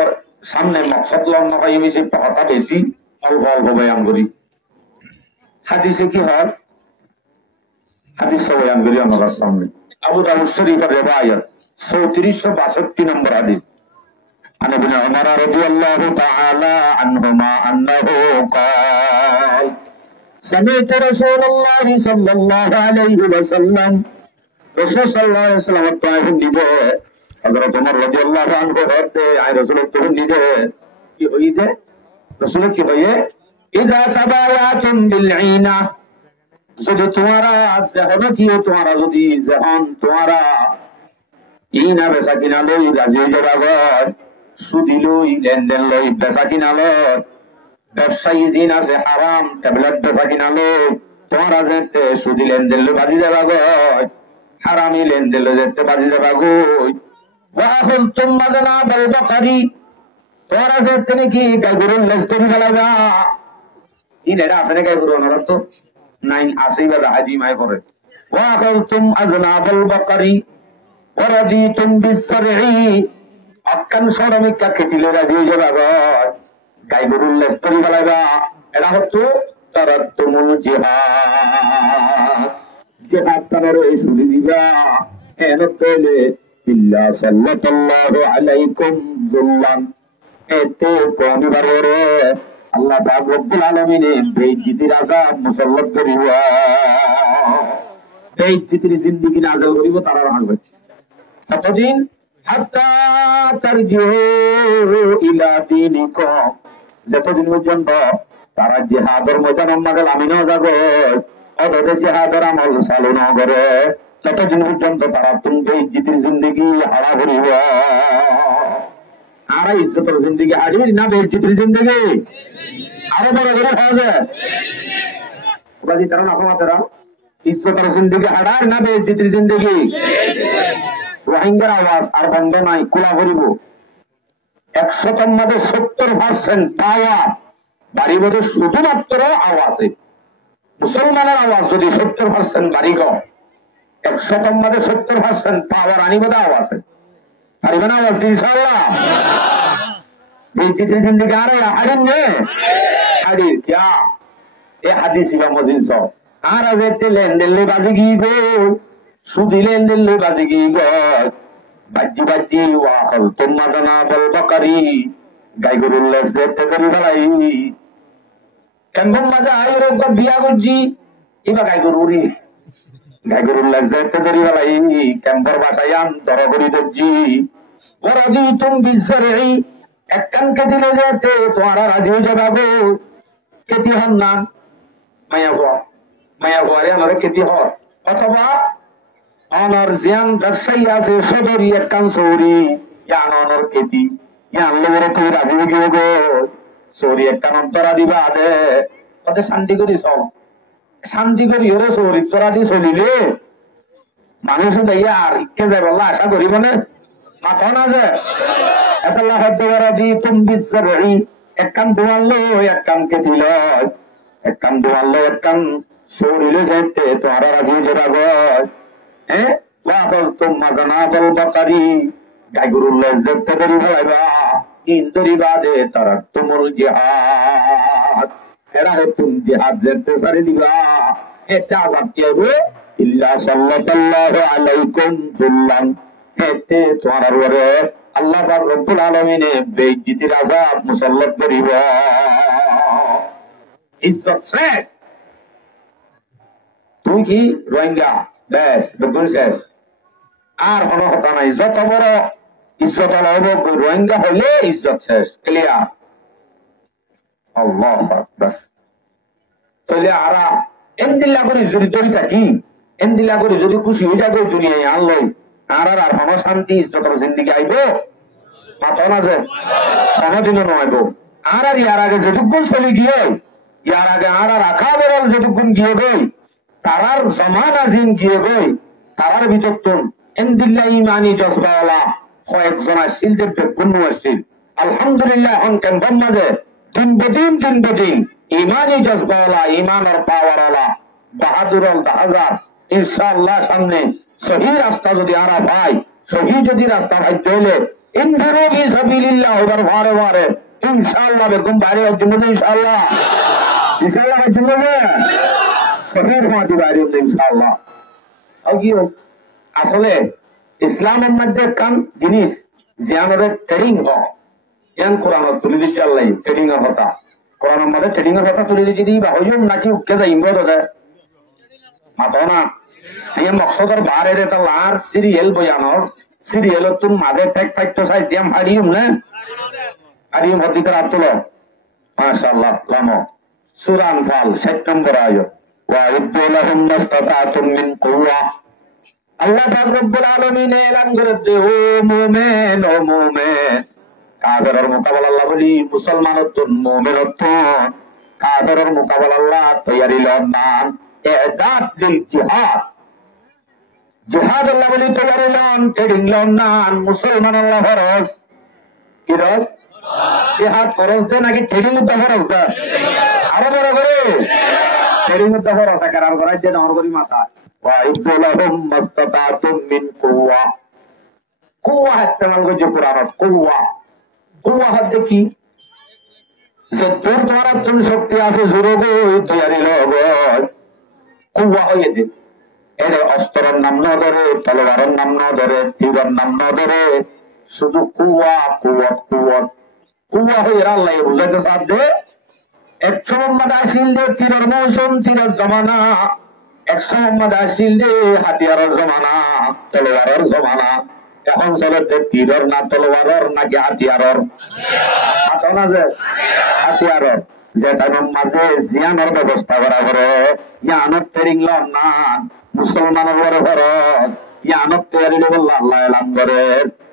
সামনে মকসদ লগ্ন হয় বেশি কথা বেশি অল্প অল্প বয়ান করি হাদিসে কি হয় হাদিস বয়ান করি আমার সামনে আবু দাউদ শরীফের রিওয়ায়াত 3462 নম্বর হাদিস عن ابن عمر رضي الله تعالى عنهما انه قال سمعت رسول الله صلى الله عليه وسلم رسول صلى الله عليه وسلم قال حضرت عمر رضي الله عنه कहते आए रसूल तो निदे কি হইছে রসূল কি হয়ে اذا تبايعتم بالعينه যদি তোমারা জহন কিও তোমারা যদি জহন তোমারা ইনা বেচা কিনা লই রাজি হয়ে যাবা সুদি লই লেনদেন লই বেচা কিনা লই ব্যবসায়ী জিন আছে হারাম ট্যাবলেট বেচা কিনা লই তোমারা যেতে সুদি লেনদেন লই বাজি যাবা গয় হারামি লেনদেন লই যেতে বাজি যাবা গই ওয়াহুল তুম্মা জানা বাল বাকারি তোমারা যেতে নাকি গায়গুরুল লেস্তরি ফেলাবা ইনেরা আছে না গায়গুরুল নরত নাইন আসিবা হাজি মাই করে ওয়াখালতুম আজনাবাল বাকারি ওয়ারাদিতুম বিসরঈ আকান সরমিকা খেতিলে রাজি হয়ে যাবা গাই গরুর লেস্তরি বালাইবা এটা হচ্ছে তারাতুমুল জিহাদ জিহাদ তারে শুরু দিবা এন তেলে ইল্লা সাল্লাল্লাহু আলাইকুম যুল্লান এতে কোন বারে আল্লাহ পাক রব্বুল আলামিন বেইজ্জতির আযাব মুসাল্লাত করিব বেইজ্জতির জিন্দেগি নাযিল করিব তারা হাসবে ততদিন হাত্তা তারজিউ ইলা দীনিকুম যতদিন পর্যন্ত তারা জিহাদের ময়দানে মাগল আমিনো যাবে অদতে জিহাদের আমল চালু না করে ততদিন পর্যন্ত তারা তুমি বেইজ্জতির জিন্দেগি হারা করিব আর ইজ্জতের জিন্দেগি হারিয়ে না বেইজ্জতির জিন্দেগি আরো বড় করে খাওয়া যায় বাজি তারা না খাওয়া ইজ্জতের জিন্দেগি হারায় না বেইজ্জতির জিন্দেগি রোহিঙ্গার আওয়াজ আর বন্ধ নাই খোলা করিব 100 মধ্যে 70% পাওয়ার বাড়ি বোধ শুধুমাত্র আওয়াজে মুসলমানের আওয়াজ যদি 70% বাড়ি গো 100 মধ্যে 70% পাওয়ার আনিব আওয়াজে পারিবে না আওয়াজ ইনশাআল্লাহ বেইজ্জতির জিন্দেগি আর হারিন নে হারির क्या ये হাদিস বা মজিজ আর আজকে লেনদেন লে বাজি গি গো সুদি লেনদেন লে বাজি গি গো বাজি বাজি ওয়াখাল তোমা জানা বল বাকারি গাই গরুর লেস দেখতে করি ভাই কেমন মজা আই রে বিয়া করছি ইবা গাই গরুরি গাই গরুর লেস দেখতে করি ভাই কেমবর বাসায়ান দর করি দজি ওরাদি তুম বিসরঈ একখানকে দিলে যেতে তোমারা রাজি হয়ে যাবে গো কেতি হন না মায়া হওয়ারে আমার কেতি হর অথবা অনর জিয়ান ব্যবসায়ী আছে সদরি একখান সৌরি ইয়ান অনর কেতি ইয়ান লোকের তুই রাজি হয়ে গিয়ে গো সৌরি একখান অন্তরা দিবা দে ওদের শান্তি করি সব শান্তি করি ওরে সৌরি তোরা দি চলিলে মানুষ দেয়া আর ইচ্ছে যায় বললা আশা করিব না মাথা না যে আল্লাহ হাদ্দারা দি তুম বিসরঈ একখান দোয়াল্লো একখান কেতিল একখান দোয়াল্লো একখান শরীরে যেতে তোমার রাজি যেটা গয় হ্যাঁ তুম মাজানা বল বাকারি গাই গরুর লেজের তেরি ভাইবা ইন্দরি বাদে তারা তুমুল জিহাদ এরা হে তুম জিহাদ যেতে সারি দিবা এটা আযাব কি হবে ইল্লা সাল্লাল্লাহু আলাইকুম বিল্লাহ হেতে তোমার উপরে আল্লাহ পাক রব্বুল আলামিনে বেইজ্জতির আযাব মুসাল্লাত করিব ইজ্জত শেষ তুই কি রোহিঙ্গা বেশ বেগুন শেষ আর কোনো কথা নাই যত বড় ইজ্জত হব রোহিঙ্গা হইলে ইজ্জত শেষ ক্লিয়ার আল্লাহু আকবার তাহলে আরা এন্দিল্লা করে যদি ধরে থাকি এন্দিল্লা করে যদি খুশি হয়ে যাবে দুনিয়ায় আল্লাহ আর আর কোনো শান্তি ইজ্জতের জিন্দিগি আইব মাথা না যে কোনোদিনও নয় আর আর ইয়ার আগে যেটুকুন চলে গিয়ে ইয়ার আগে আর আর আখা বেরল যেটুকুন গিয়ে গই তারার জমানা জিন গিয়ে গই তারার ভিতর তো এন্দিল্লা ইমানি জজবাওয়ালা কয়েকজন আসছিল যে বেগুন আসছিল আলহামদুলিল্লাহ এখন কেন্দ্রের মাঝে দিন বদিন ইমানি জজবাওয়ালা ইমানের পাওয়ারওয়ালা বাহাদুরল বাহাজার ইনশাআল্লাহ সামনে সহি রাস্তা যদি আরা পাই সহি যদি রাস্তা ভাইতে হইলে ইনফিরু ফি সাবিলিল্লাহ ওবার ভারে ভারে ইনশাআল্লাহ বেগম বাইরে জন্য ইনশাআল্লাহ জন্য সহির মাটি বাইরে ইনশাআল্লাহ আসলে ইসলামের মধ্যে কাম জিনিস যে আমাদের ট্রেডিং হয় ইয়ান কোরআন তুলে দিচ্ছে আল্লাহ ট্রেডিং এর কথা কোরআনের মধ্যে ট্রেডিং এর কথা তুলে দিচ্ছি বা হইম নাকি উঠকে যাই ইম্বদ মাতো না এই মকসদের বারে রে তার সিরিয়াল বয়ানোর সিরিয়াল তুম মাঝে ঠেক ফাইট সাইজ দিয়াম হারিম না হারিম হদিকার আব্দুল মাশাআল্লাহ লামো সূরা আনফাল 7 নম্বর আয়াত ওয়া ইদলাহুম মাস্তাতাতুম মিন কুওয়া আল্লাহ পাক রব্বুল আলামিন এলান করেছে ও মুমিন কাফেরের মোকাবেলা আল্লাহ বলি মুসলমানের জন্য মুমিনের জন্য কাফেরের মোকাবেলা আল্লাহ তৈরি লন ইদাত লিল জিহাদ জিহাদ আল্লাহ বলি তৈরি লন ট্রেডিং লন না মুসলমান আল্লাহ ফরজ কি রস জিহাদ ফরজ দে নাকি ট্রেডিং উদ্দা ফরজ দে আরো বড় করে ট্রেডিং উদ্দা ফরজ কারার করাই যে নর করি মাথা ওয়া ইদলাহুম মাস্তাতাতুম মিন কুওয়া কুওয়া ইস্তেমাল করছে কোরআনত কুওয়া হাতে কি যে তোর তোমার কোন শক্তি আছে জোরে গো তৈরি লগ কুওয়া হয়ে দে এর অস্ত্রের নাম না ধরে তলোয়ারের নাম না ধরে তীরের নাম না ধরে শুধু কুওয়া হয়ে আল্লাহ বুঝাইতে সাথে একশো মোহাম্মদ আসিল দে তীরের মৌসুম তীরের জমানা একশো মোহাম্মদ আসিল দে হাতিয়ারের জমানা তলোয়ারের জমানা এখন চলে তীরের না তলোয়ারের নাকি হাতিয়ারের না যে হাতিয়ারের যে টাইমের মাঝে জিয়ানোর ব্যবস্থা করা করে ইয়ানত ট্রেনিং লন না মুসলমানের বড় ফরজ ইয়ানত তৈরি বলল আল্লাহ এলান করে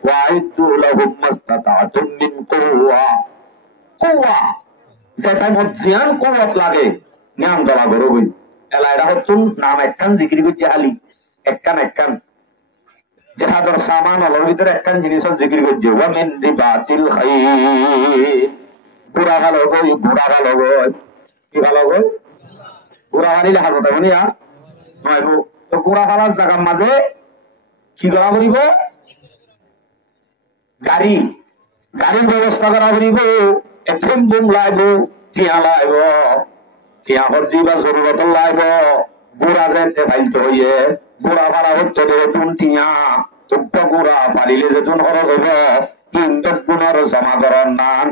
ওয়াইদু লাহুম মাস্তাতাতুম মিন কুওয়া যে টাইমত জিয়ান কুওয়াত লাগে নিয়াম দলা করবই এলা এটা হতুন নাম একখান জিকির করতে আলি একখান জিহাদের সামান হলোর ভিতরে একখান জিনিসের জিকির করছে ওয়া মিন রিবাতিল খাইল বুড়া ভালো গই কি ভালো গই বুড়া হারিলে হাজত হবে না নয় তো বুড়া ভালার জায়গার মাঝে কি করা করিব গাড়ির ব্যবস্থা করা করিব এখন বুম লাইব টিয়া লাইব টিয়া হরজিবা জরুরত লাইব বুড়া যেতে ফাইলতে হইয়ে বুড়া ভাড়া হচ্ছে দেখুন টিয়া চোদ্দ গুড়া ফালিলে যেতুন খরচ হইব ইন্দর গুণর জমা করার নান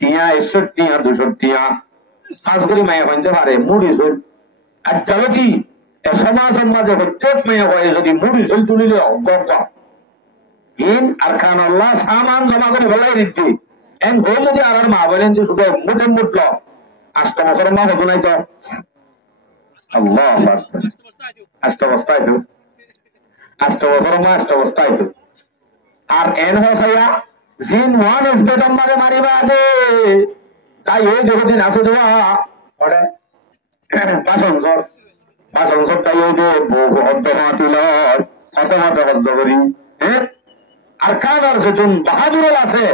টিয়া 61 টিয়া 200 টিয়া কাজ করি মায়া হইতে পারে মুড়ি চল আর চলো কি সমাজের মাঝে প্রত্যেক মেয়ে হয় যদি মুড়ি চল তুলিলে ইন আর খান আল্লাহ সামান জমা করে ফেলাই দিচ্ছি এন হয়ে যদি আর মা বলেন যে শুধু মুঠে মুঠল 8 বছর মা হতো নাই তো আল্লাহ 8 বস্তায় তো 8 বছর মা 8 বস্তায় তো আর এন হসাইয়া জিন ওয়ান ইস বেদম মারে মারিবা দে তাই ওই যতদিন আছে দেওয়া ওরে বাসন সব তাই ওই যে বহু হদ্দ মাতিল হদ্দ করি হ্যাঁ আর কার সেতুন বাহাদুর আছে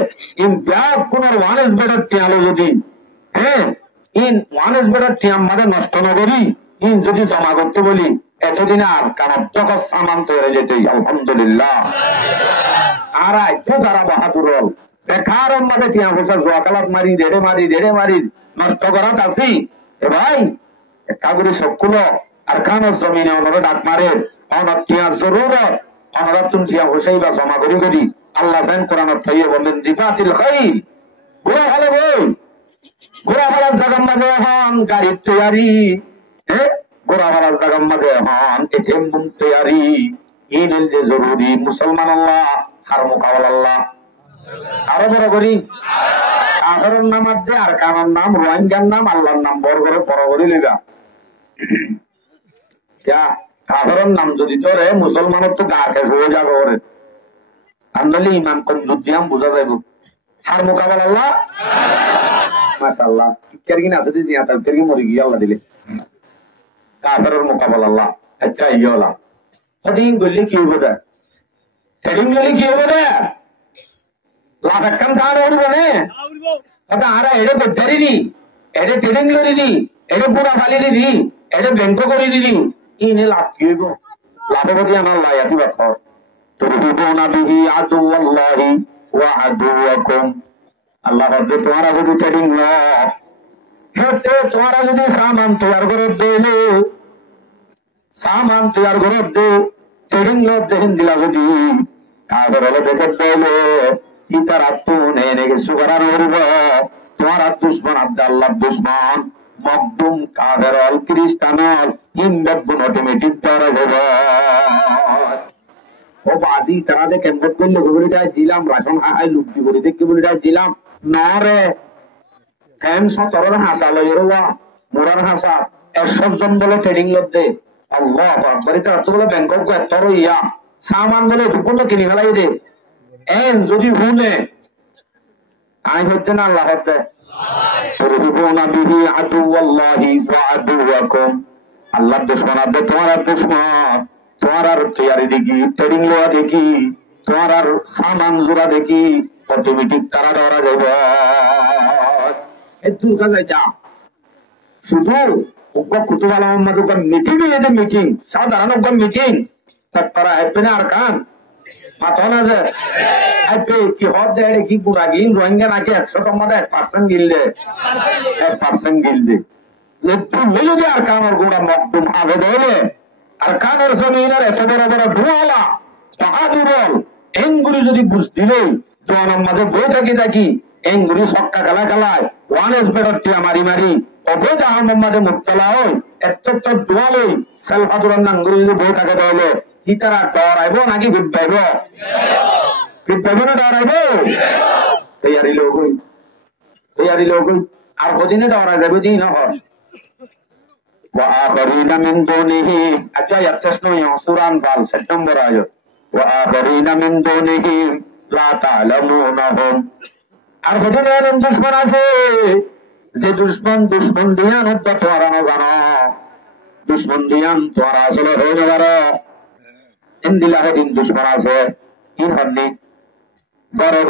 ইন ব্যাগ কোন ওয়ান ইস বেটার টিয়ালো যদি হ্যাঁ ইন ওয়ান ইস বেটার টিয়াম মানে নষ্ট না করি যদি জমা করতে বলি এতদিন আর কারণ যখন সামান তৈরি যেতেই আলহামদুলিল্লাহ। আর আইতো যারা বাহাদুর বেকার মাঝে টিয়া পয়সা জোয়া কালাত মারি রেড়ে মারি নষ্ট করাত আছি এ ভাই কাগুরি সবগুলো আর কানোর জমিনে অনরা ডাক মারে অনর টিয়া জরুরত অনরা তুমি টিয়া পয়সাই বা জমা করি করি আল্লাহ সাইন কোরআন থাইয়ে বলেন দিবাতিল খাইর ঘোরা ভালো বই ঘোরা ভাড়ার জায়গার মাঝে হন গাড়ির তৈয়ারি ঘোরা ভাড়ার জায়গার মাঝে হন এটিএম বুম তৈয়ারি ইন যে জরুরি মুসলমান আল্লাহ হার মোকাবল আল্লাহ আরো বড় করি কাফেরের নাম আছে আর কানার নাম রোহিঙ্গার নাম আল্লাহর নাম বড় করে বড় করি লেগা কাফেরের নাম যদি ধরে মুসলমানের তো গা খেস হয়ে যাবে ওরে আন্দোলি ইমান কোন বুদ্ধিয়াম বোঝা যাইব হার মোকাবল আল্লাহ মাশাআল্লাহ কিরগিন আছে দিদি আতা কিরগি মরি গিয়া আল্লাহ দিলে কাফেরের মোকাবল আল্লাহ আচ্ছা ইয়োলা সদিন গলি কি হবে দা সেদিন গলি কি হবে দা লাগাকাম কার উড়বে না কথা আরা এড়ে গজ্জারি এড়ে সেদিন গলি এড়ে পুরা ফালি দি এড়ে ব্যাংক করে দিদি ইনে লাভ কি হইব লাভবতী আমার লায়াতি বাত তুরহিবুনা বিহি আদুল্লাহি ওয়া আদুয়াকুম আল্লাহ বলতে তোমারা যদি ট্রেডিং হেতে তোমারা যদি সামান তৈরি করে দিলে সামান তৈরি করে দে ট্রেডিং দেখেন দিলা যদি কাগর হলে দেখে দিলে ইতার আত্মু নেই কিছু করার করব তোমার দুশ্মন আল্লাহর দুশ্মন মকদুম কাগর অল খ্রিস্টানল হিন্দু অটোমেটিক ধরা যাবে ও বাজি তারা যে কেন্দ্র করলে বলিটা দিলাম রাশন হাই লুটি করে দেখি বলিটা দিলাম না রে কেন 17 হাসা লইরবা মোরার হাসা 100 জন বলে ট্রেডিং লদ্দে আল্লাহু আকবার এটা তো বলে ব্যাংকক কো এত ইয়া সামান বলে ঢুকুন তো কিনে ফেলাই দে এন যদি হুনে আই হচ্ছে না আল্লাহ হচ্ছে তুরহিবুনা বিহি আদুওয়াল্লাহি ওয়া আদুওয়াকুম আল্লাহর দুশমন আছে তোমার দুশমন তোমার আর তৈরি দেখি ট্রেডিং লোয়া দেখি তোমার আর সামান জোড়া দেখি অটোমেটিক তারা ধরা যাবে দূর কাছে যা শুধু কুতুবাল মোহাম্মদ মিটিং মিটিং সাধারণ মিটিং তারা হ্যাপি না আর কান মাথা না যে হ্যাপি কি হতে কি পুরা গিন রোহিঙ্গা নাকি 100 মধ্যে 1% গিললে 1% গিললে যদি আর কানের গোড়া মকদুম আবেদ হলে আর কানের জমিনের এত বড় বড় ধোঁয়ালা বাহাদুরল এনগুলি যদি বুঝ দিলেই তোমার মাঝে বই থাকি এনগুলি সক্কা খেলায় ওয়ান এস বেড়া মারি মারি অবৈধ আহমের মাঝে মুক্তলা হই এত দোয়ালই সেলফাদুরার নাঙ্গুলি যদি বই থাকে তাহলে কি তারা ডরাইব নাকি বিদ্যাইব না ডরাইব তৈয়ারি লোক আর কদিনে ডরা যাবে দিন হয় وآخرين من دونه أجايات سسنو سوران بال سپتمبر آيات وآخرين من دونه لا تعلمونهم আর কদিন এরকম দুশ্মন আছে যে দুশ্মন দিয়ান হত্যা তোরা না জানো দুশ্মন দিয়ান তোরা আসলে হয়ে যাবার ইন্দিলাহে দিন দুশ্মন আছে ইন হন্নি ঘরে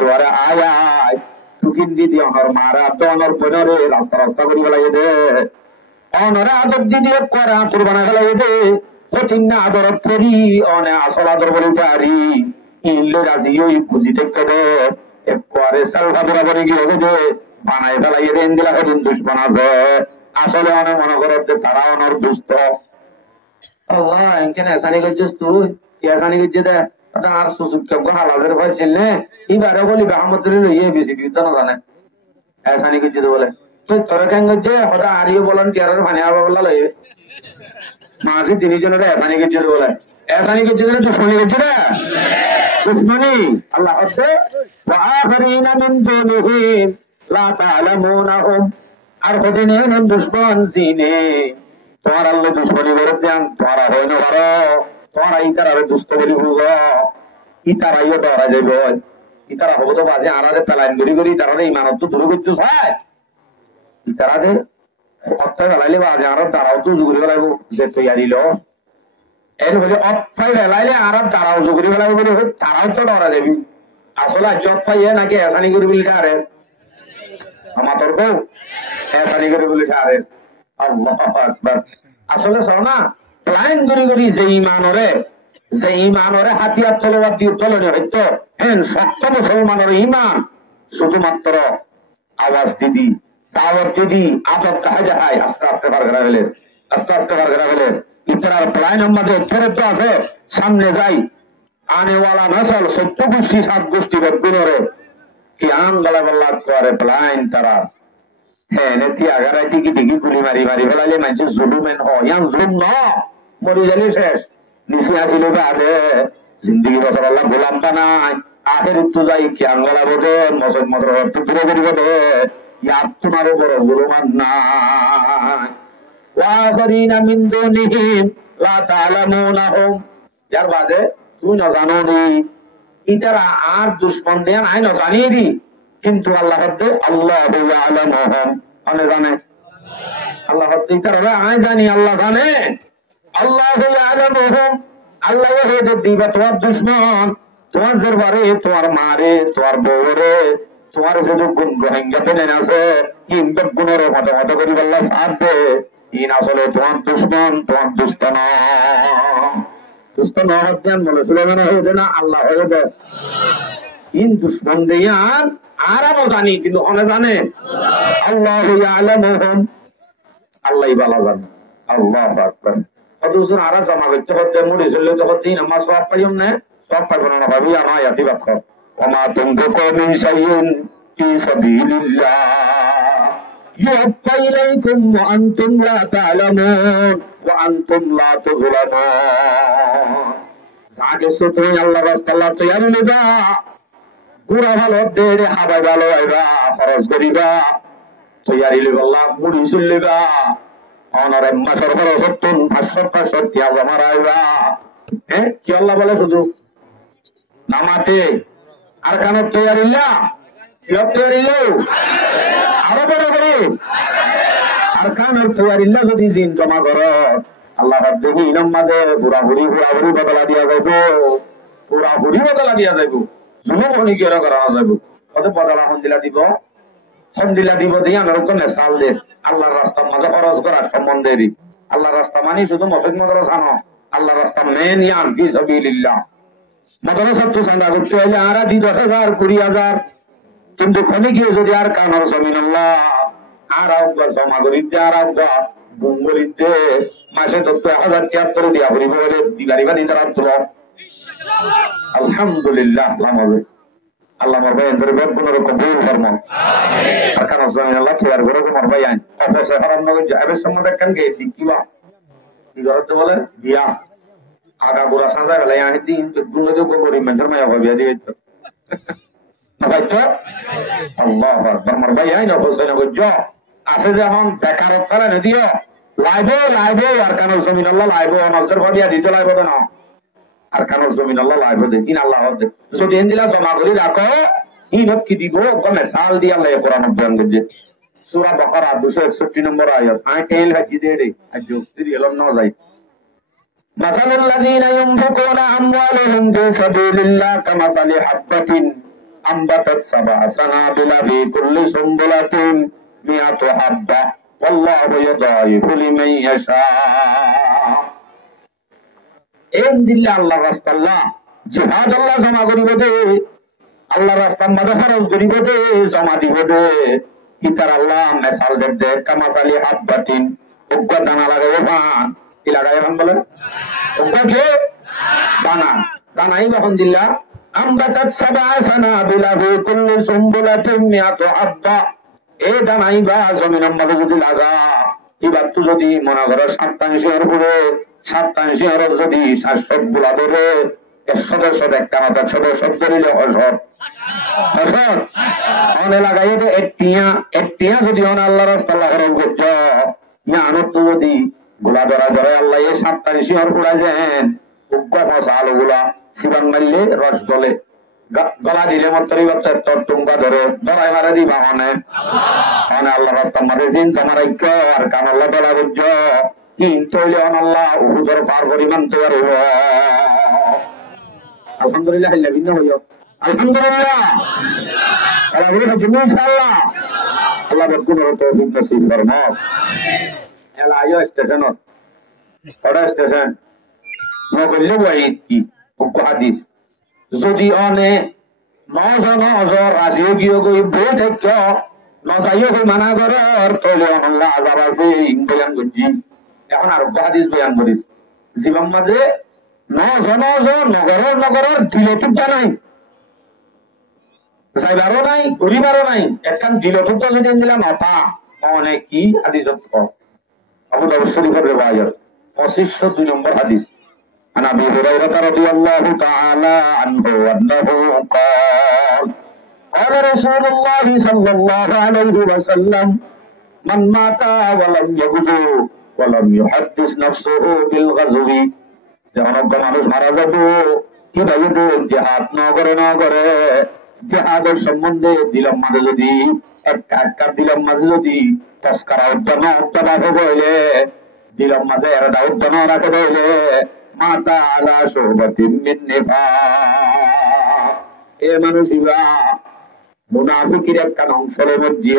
দুয়ারে আয় টুকিন দিদি অনর মারা তো অনর পনরে রাস্তা করি বলাই দে অনরে আদর দিদি করে আতুর বানা ফেলাই দে সচিন না আদর করি অনে আসল আদর বলি পারি ইনলে রাজি ওই বুঝি দেখতে দে একবারে সালভাদরা বলি গিয়ে হবে দে বানাই ফেলাই দে ইন্দিলাহে দিন দুশ্মন আছে আসলে অনেক মনে করে তারা অনর দুস্থ আল্লাহ এখানে এসানি করছিস তুই এসানি করছিস দে আর সুসুক হালাদের ভাই ছিলেন এবারে বলি বাহামতুল্লাহ লইয়ে বেশি বিদ্যা না জানে এসানি করছিস বলে তুই তোর কেন করছে হঠাৎ আরিও বলেন টিয়ারের পানি আবার বললা লইয়ে মাসি 3 জনের এসানি করছিস বলে এসানি করছিস দুশ্মনী করছিস রে দুশ্মনী আল্লাহ হচ্ছে ওয়াআখিরিনা মিন দুনিহিম লা তা'লামুনাহুম আর কদিনে দুশ্মন জিনে তোমার আল্লাহ দুশ্মনী করে দেন তোরা হয় না পারো তোরা ইতারা দুষ্ট বলি বুঝ ইতারাইও ধরা যাইব ইতারা হবো তো বাজে আরাদে পেলাইন করি তারা ইমানত তো দূর করতে চায় ইতারাদে অর্থায় বেলাইলে বাজে আরাদ তারাও তো জুগুরি বেলাইব যে তৈয়ারি লো এর বলে অর্থায় বেলাইলে আরাদ তারাও জুগুরি বেলাইব বলে তারাও তো ধরা যাবি আসলে আজ অর্থায় নাকি এসানি করি বলি আরে আমার তর্ক এসানি করি বলি আরে আল্লাহু আকবার। আসলে শোনা প্লাইন করি করি যে ইমানরে হাতিয়ার তলোয়ার দিয়ে তলনে হইতো হ্যাঁ শক্ত মুসলমানের ইমান শুধুমাত্র আওয়াজ দিদি দাওয়াত দিদি আদব কাহাজা হয় আস্তে আস্তে পার করা গেলেন ইতরার প্লাইন আমাদের ফেরত তো আছে সামনে যাই আনেওয়ালা নসল ৭০ গোষ্ঠী ৭ গোষ্ঠী বেগুনরে কি আম গলা গল্লা করে প্লাইন তারা হ্যাঁ নেতি আগারাই কি দেখি গুলি মারি ফেলাইলে মানুষের জুলুমেন ইয়ান জুলুম ন মরি গেলে শেষ নিচে আসিল আগে জিন্দগি বছর আল্লাহ গোলাম বানাই আখের তো যাই কি আঙ্গলা বোধে মসদ মতো টুকরো করি বোধে ইয়ার তোমারও বড় জুলুম আর নাই ওয়াজারিনা মিন দুনিহিম লা তা'লামুনাহুম যার বাদে তুই না জানো নি ইতারা আর দুশমন দেন আই না জানিয়ে দি কিন্তু আল্লাহ হতে আল্লাহু ইয়ালামুহুম মানে জানে আল্লাহ হতে ইতারা আই জানি আল্লাহ জানে আল্লাহু ইয়ালামুহুম আল্লাহ হতে দিবা তোমার দুশমন তোমার দরবারে তোমার মারে তোমার বউরে তোমার যে গুণ রোহিঙ্গা পেলে আছে কিন্তু গুণের মতো করি আল্লাহ সাথ দে ইন আসলে তোমার দুশমন তোমার দুষ্ট না হতেন বলে সুলেমান হয়ে না আল্লাহ হয়ে যায় ইন দুশ্মন দিয়ে আর আরো জানি কিন্তু অনেক জানে আল্লাহু ইয়ালামুহুম আল্লাহই ভালো জানে আল্লাহু আকবার অথচ আরা জমা করতে হতে মুড়ি চললে তো হতেই নামাজ সব পাইম না সব পাইব না ভাবি আমার ইয়াতি বাক্য ওমা তুনফিকু মিন শাইইন ফি সাবিলিল্লাহ ইউফা ইলাইকুম ওয়া আনতুম লা তা'লামুন ওয়া আনতুম লা তুযলামুন সাগে সুতরে আল্লাহ রাস্তাল্লাহ তৈরি নিবা গুড়া ভালো দেড়ে হাবাই ভালো আইবা খরচ করিবা তৈরি লিবাল্লাহ মুড়ি চলিবা অনারে মাসের খরচ 500 টিয়া জমা রাইবা হ্যাঁ কি আল্লাহ বলে শুধু নামাতে আর কানো তৈরি আরো বড় করি আর কানোর তৈরি যদি দিন জমা করো আল্লাহ দেখি ইনামাদে পুরাপুরি বদলা দিয়া যাইব পুরাপুরি বদলা দিয়া যাইব যুবকনি কি করানো যাইব কত বদলা সন্দিলা দিব দিয়ে আনারকম নেশাল দে আল্লাহর রাস্তার মাঝে খরচ করার সম্বন্ধে দি আল্লাহর রাস্তা মানি শুধু মসজিদ মাদ্রাসা না আল্লাহর রাস্তা মেন ইয়ান ফি সাবিলিল্লাহ মাদ্রাসা তো চাঁদা করতে হইলে আর 10,000 20,000 কিন্তু খনি গিয়ে যদি আর কানোর জমিন আল্লাহ আর আউকা জমা করিতে আর আউকা বুঙ্গলিতে মাসে তো 1,073 দিয়া করিব বলে দিবারিবা নিতার আব্দুল আলহামদুলিল্লাহ আল্লাহ আমার ভাই এদের বেগুনের কবুল ফরমান আমিন আর কানোর জমিন আল্লাহ তৈরি করে তোমার ভাই আইন অবশ্যই হারাম নয় যাবে সম্বন্ধে কেন গে কিবা কি করতে বলে দিয়া আগা গোড়া সাজা গেলে আনি দিন তো গুলো তো করি মেন্টার মায়া হবে দিয়ে তো ভাইতো আল্লাহ আকবার আমার ভাই আইন অবশ্যই না গজ আছে যখন বেকারত ফেলে না দিও লাইবো আর কানোর জমিন আল্লাহ লাইবো নজর ভাবিয়া দিতে লাইবো না আর কানোর জমিন আল্লাহ লাইবো দিন আল্লাহ হতে যদি এন্দিলা জমা করে রাখো ইনত কি দিব গমে সাল দিয়ে আল্লাহ কোরআন বয়ান করছে সূরা বাকারা 261 নম্বর আয়াত আইটেল হাজি দে রে আজ সিরিয়াল ন যাই مثل الذين ينفقون أموالهم في سبيل الله كمثل حبة أنبتت 7 سنابل في كل سنبلة 100 حبة والله يضاعف لمن يشاء দিল্লা আল্লাহ রাস্তাল্লাহ জিহাদ আল্লাহ জমা করিব দে আল্লাহ রাস্তার মাঝে খরচ করিব দে জমা দিব দে ইতার আল্লাহ মেসাল দে কামাসালি হাব্বাতিন উগ্র দানা লাগাইব পান কি লাগাই এখন বলে উগ্রকে দানাই যখন দিল্লা আমবাতাত 7 সানাবিলা ফি কুল্লি সুম্বুলাতিন 100 হাব্বা এই দানাই বা জমিনের মাঝে যদি লাগা এবার তো যদি মনে করো 7 উপরে 7 যদি 700 গুলা ধরে 100 একটা না 100 ধরিলে অনে লাগাই একটিয়া যদি আল্লাহ রাস্তা লাগানো করছো আনত যদি গুলা ধরা ধরে আল্লাহ 7 গুলা যেন উগ্র মশাল গুলা সিবান মারলে রস গলে গলা দিলে মতো টুঙ্গা ধরে ধরাই মারা দিবা আল্লাহ রাস্তা মারে চিন তোমার ঐক্য আর কান আল্লাহ ধরা বুঝছ কিন্তু আল্লাহ উহুদর পার পরিমাণ তৈরি হইব আলহামদুলিল্লাহ ভিন্ন হইব আলহামদুলিল্লাহ ইনশাআল্লাহ আল্লাহ তৌফিক নসিব ফরমাও এলাইও স্টেশনত ওটা স্টেশন নকলে ওয়াইদ কি হাদিস যদি অনে নজন অজর রাজিও গিয়ে গই বই থাক নজাইও গই মানা করার তলে আল্লাহ আযাব আছে বয়ান করছি এখন আর হাদিস বয়ান করি জীবন মাঝে নজন অজর নগরের দিলে টুকটা নাই যাইবারও নাই ঘুরিবারও নাই এখন দিল টুকটা যদি দিলাম নটা অনেক কি হাদিস আবু দাউদ শরীফের রিওয়ায়াত 2502 নম্বর হাদিস عن ابي هريره رضي الله تعالى عنه انه قال قال رسول الله صلى الله عليه وسلم من مات ولم يغزو ولم يحدث نفسه بالغزو যখন মানুষ মারা যাবে কিভাবে জিহাদ না করে জিহাদের সম্বন্ধে দিলাম মাঝে যদি একটা দিলাম মাঝে যদি তস্করা উদ্যম হইলে দিলাম মাঝে এরা উদ্যম রাখে হইলে মাতা আলা শুবাতিন মিন নিফাক এ মানুষিবা মুনাফিকের একটা অংশের মধ্যে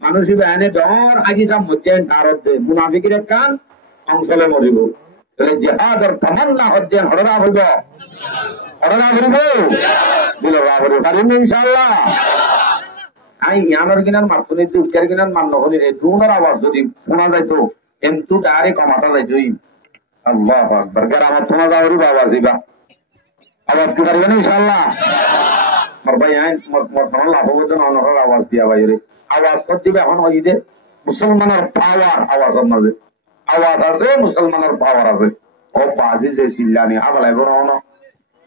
মানুষিবা এনে দর আগিসাম মধ্যে তারতে মুনাফিকের একটা অংশের মরিব তাহলে জিহাদের তামান্না হচ্ছে হররা হইব দিল রাহরে পারিম ইনশাআল্লাহ আই ইয়ানোর কিনার মাতুনি দুকের কিনার মান নহলি রে দুনার আওয়াজ যদি শোনা যাইতো কিন্তু ডাইরেক্ট কমাটা যাইতই আল্লাহু আকবার গ্রামত শোনা যাওয়ারই আওয়াজইবা আওয়াজ কি পারিবেন ইনশাআল্লাহ মোর ভাই আই মোর লাভ হবো না অনর আওয়াজ দিয়া বাইরে আওয়াজ কর দিবে এখন ওই যে মুসলমানের পাওয়ার আওয়াজের মাঝে আওয়াজ আছে মুসলমানের পাওয়ার আছে ও বাজি যে চিল্লানি আবলাই বড়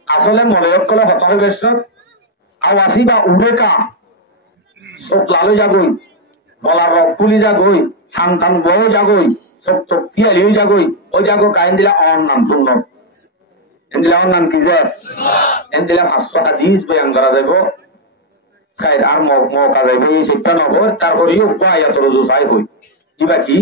আসলে মনে কলে হত হবে আওয়াজই বা উড়ে কা চোখ লালু যাগই গলা রক পুলি যাগই হান টান বড় যাগই চোখ চোখ তিয়ালিও যাগই ওই যাগো কাহিন দিলা অন নাম শুনল এন্দিলা অন নাম কি যে এন্দিলা 500 হাদিস বয়ান করা যাইব খাই আর মৌকা যাইব এই শিক্ষা নব তারপরেও আয়াত রুজু চাই হই কিবা কি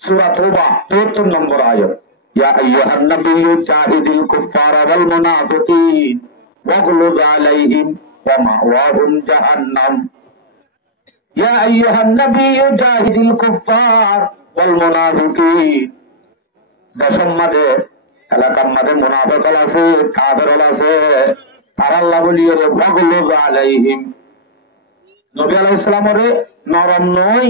সূরা তওবা 73 নম্বর আয়াত ইয়া আইয়ুহান নাবিয়্যু জাহিদিল কুফারা ওয়াল মুনাফিকিন ওয়াগলুজ আলাইহিম ওয়া মাওয়াহুম জাহান্নাম ইয়া আইয়ুহান নাবিয়্যু জাহিদিল কুফার ওয়াল মুনাফিকিন দশম মাদে এলাকার মাদে মুনাফিক আছে কাফের আছে তারা আল্লাহ বলিয়ে ওয়াগলুজ আলাইহিম নবী আলাইহিস সালামের নরম নয়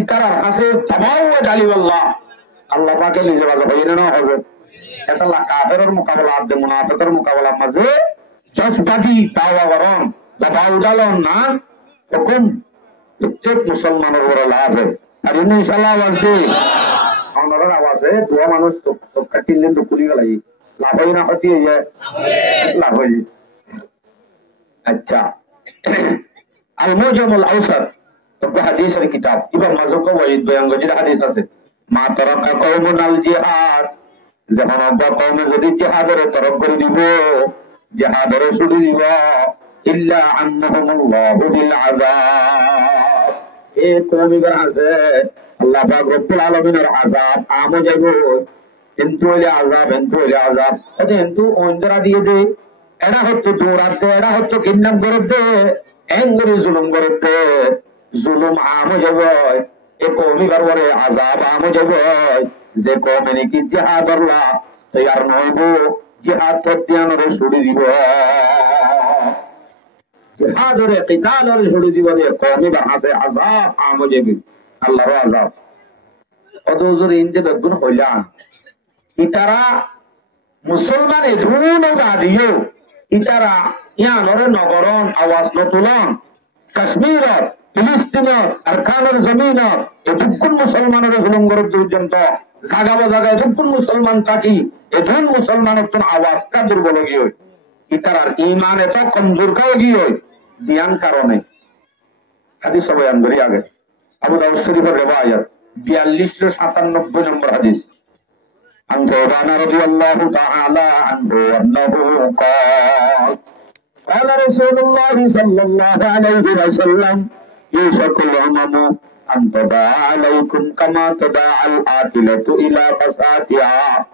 ইতারার আছে তামাও ডালিওয়াল্লাহ আল্লাহ পাকে নিজে বাজা হইনে না হবে এটা কাফেরের মোকাবেলা আর মুনাফিকের মোকাবেলা মাঝে জজবাজি দাওয়া গরম দাবা উদালন না হুকুম প্রত্যেক মুসলমানের উপরে লাজে আর ইনশাআল্লাহ বলছি আমাদের আওয়াজে দুয়া মানুষ তো কাটিলেন তো পুরি গলাই লাভ হয় না হতি যায় লাভ হয় আচ্ছা আল মুজামুল আওসাত তো হাদিসের কিতাব ইমাম মাযুক ওয়াইদ বয়ান গজির হাদিস আছে মা তারাকা কওমুন আল জিহাদ যখন অব্বা কওমে যদি জিহাদের তরফ করে দিব জিহাদের শুরু দিব ইল্লা আন্নাহুমুল্লাহু বিল আযাব এ কওমিবার আছে আল্লাহ পাক রব্বুল আলামিনের আযাব আমো যাইব কিন্তু হইলে আযাব কিন্তু ওইন্দরা দিয়ে দে এরা হচ্ছে দৌড়াতে এরা হচ্ছে কিডন্যাপ করতে এঙ্গরি জুলুম করতে জুলুম আমো যাব এ কওমিবার পরে আযাব আমো যাব যে কওমে নাকি জিহাদ আল্লাহ তৈয়ার নইব জিহাদ প্রত্যানরে ছুড়ি দিব জিহাদরে কিতালরে ছুড়ি দিব যে কওমিবার আছে আযাব আমো যাব আল্লাহর আযাব অদুজুর ইনজে বেগুন হইলাম ইতারা মুসলমান এধুন গাদিও ইতারা ইয়ানরে নগরন আওয়াজ নতুলন কাশ্মীরত ফিলিস্তিনত আরকানের জমিনত এদুকুন মুসলমানের জুলুম গরব পর্যন্ত জাগাবো জায়গায় এদুকুন মুসলমান থাকি এধুন মুসলমানের তো আওয়াজটা দুর্বল গিয়ে ইতারার ঈমান এত কমজোর কাও গিয়ে জ্ঞান কারণে হাদিস বয়ান করি আগে আবু দাউদ শরীফের রিওয়ায়াত 4297 নম্বর হাদিস عن ثوبان رضي الله تعالى عنه أنه قال قال رسول الله صلى الله عليه وسلم يوشك الأمم أن تداعى عليكم كما تداعى الآكلة إلى قصعتها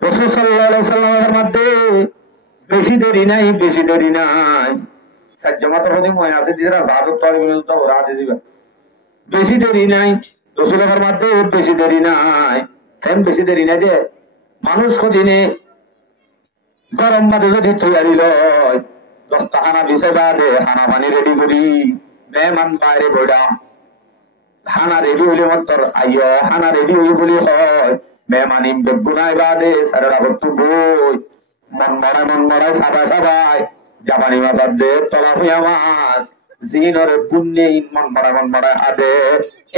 رسول صلى الله عليه وسلم মধ্যে বেশি দেরি নাই সাজ্জামাতের হদি ময়না আছে দিরা জাদত তো বিল তো রাতে দিবা বেশি দেরি নাই রসুলের মাঝে বেশি দেরি নাই কেন বেশি দেরি নাই যে মানুষ কদিনে গরম মাঝে যদি তৈরি লয় 10টা হানা বিছাইবা দে হানা পানি রেডি করি মেহমান বাইরে বইডা হানা রেডি হইলে মাত্র আইয় হানা রেডি হই বলি হয় মেহমান ইম বেগুনাই বাদে সারা বস্তু বই মন মরায় সাবাই জাপানি মাছ দে তলা হইয়া মাছ জিনরে পুণ্যে মন মরায় আদে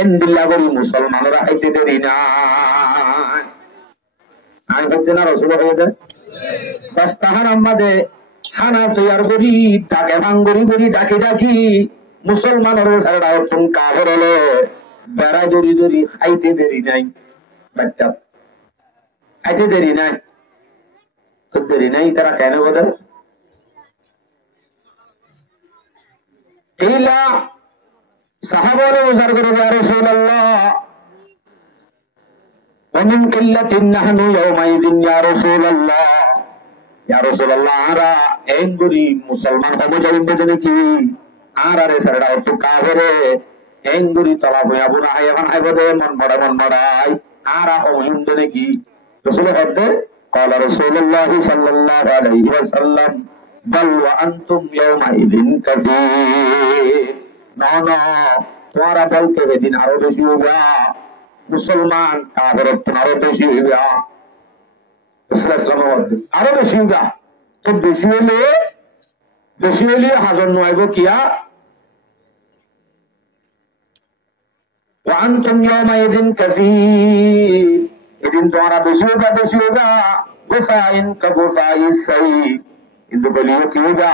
এন্দিল্লা করি মুসলমানরা খাইতে দেরি না আমি বলতে না রসুল হয়ে যায় 10টা হানা আমাদের খানা তৈয়ার করি ডাকে ভাঙ্গরি করি ডাকি মুসলমানের সারা তুমি কাফের হলে বেড়া জড়ি খাইতে দেরি নাই বাচ্চা খাইতে দেরি নাই তো দেরি নাই তারা কেন বলেন এইলা সাহাবারে উজার করে ইয়া রাসূলুল্লাহ ومن قلة نحن يومئذ يا رسول الله ইয়া রাসূলুল্লাহ আরা এঙ্গুরি মুসলমান হবো যাইবে নাকি আরারে সারা তো কাফেরে এঙ্গুরি তলা হইয়া বুনা হয় এখন আইবদে মন মড়াই আরা হইন্দ নাকি রাসূল বলতে قال رسول الله صلى الله عليه وسلم بل وانتم يومئذ كثير না তোমরা বলতে দিন আরো বেশি হবে মুসলমান কাফের আরো বেশি হবে আরো বেশি হবে তো বেশি হলে হাজার নয় কিয়া وأنتم يومئذ كثير এদিন তোমরা বেশি হবে গোসাইন কগোসাই সাই কিন্তু বলিও কি হবে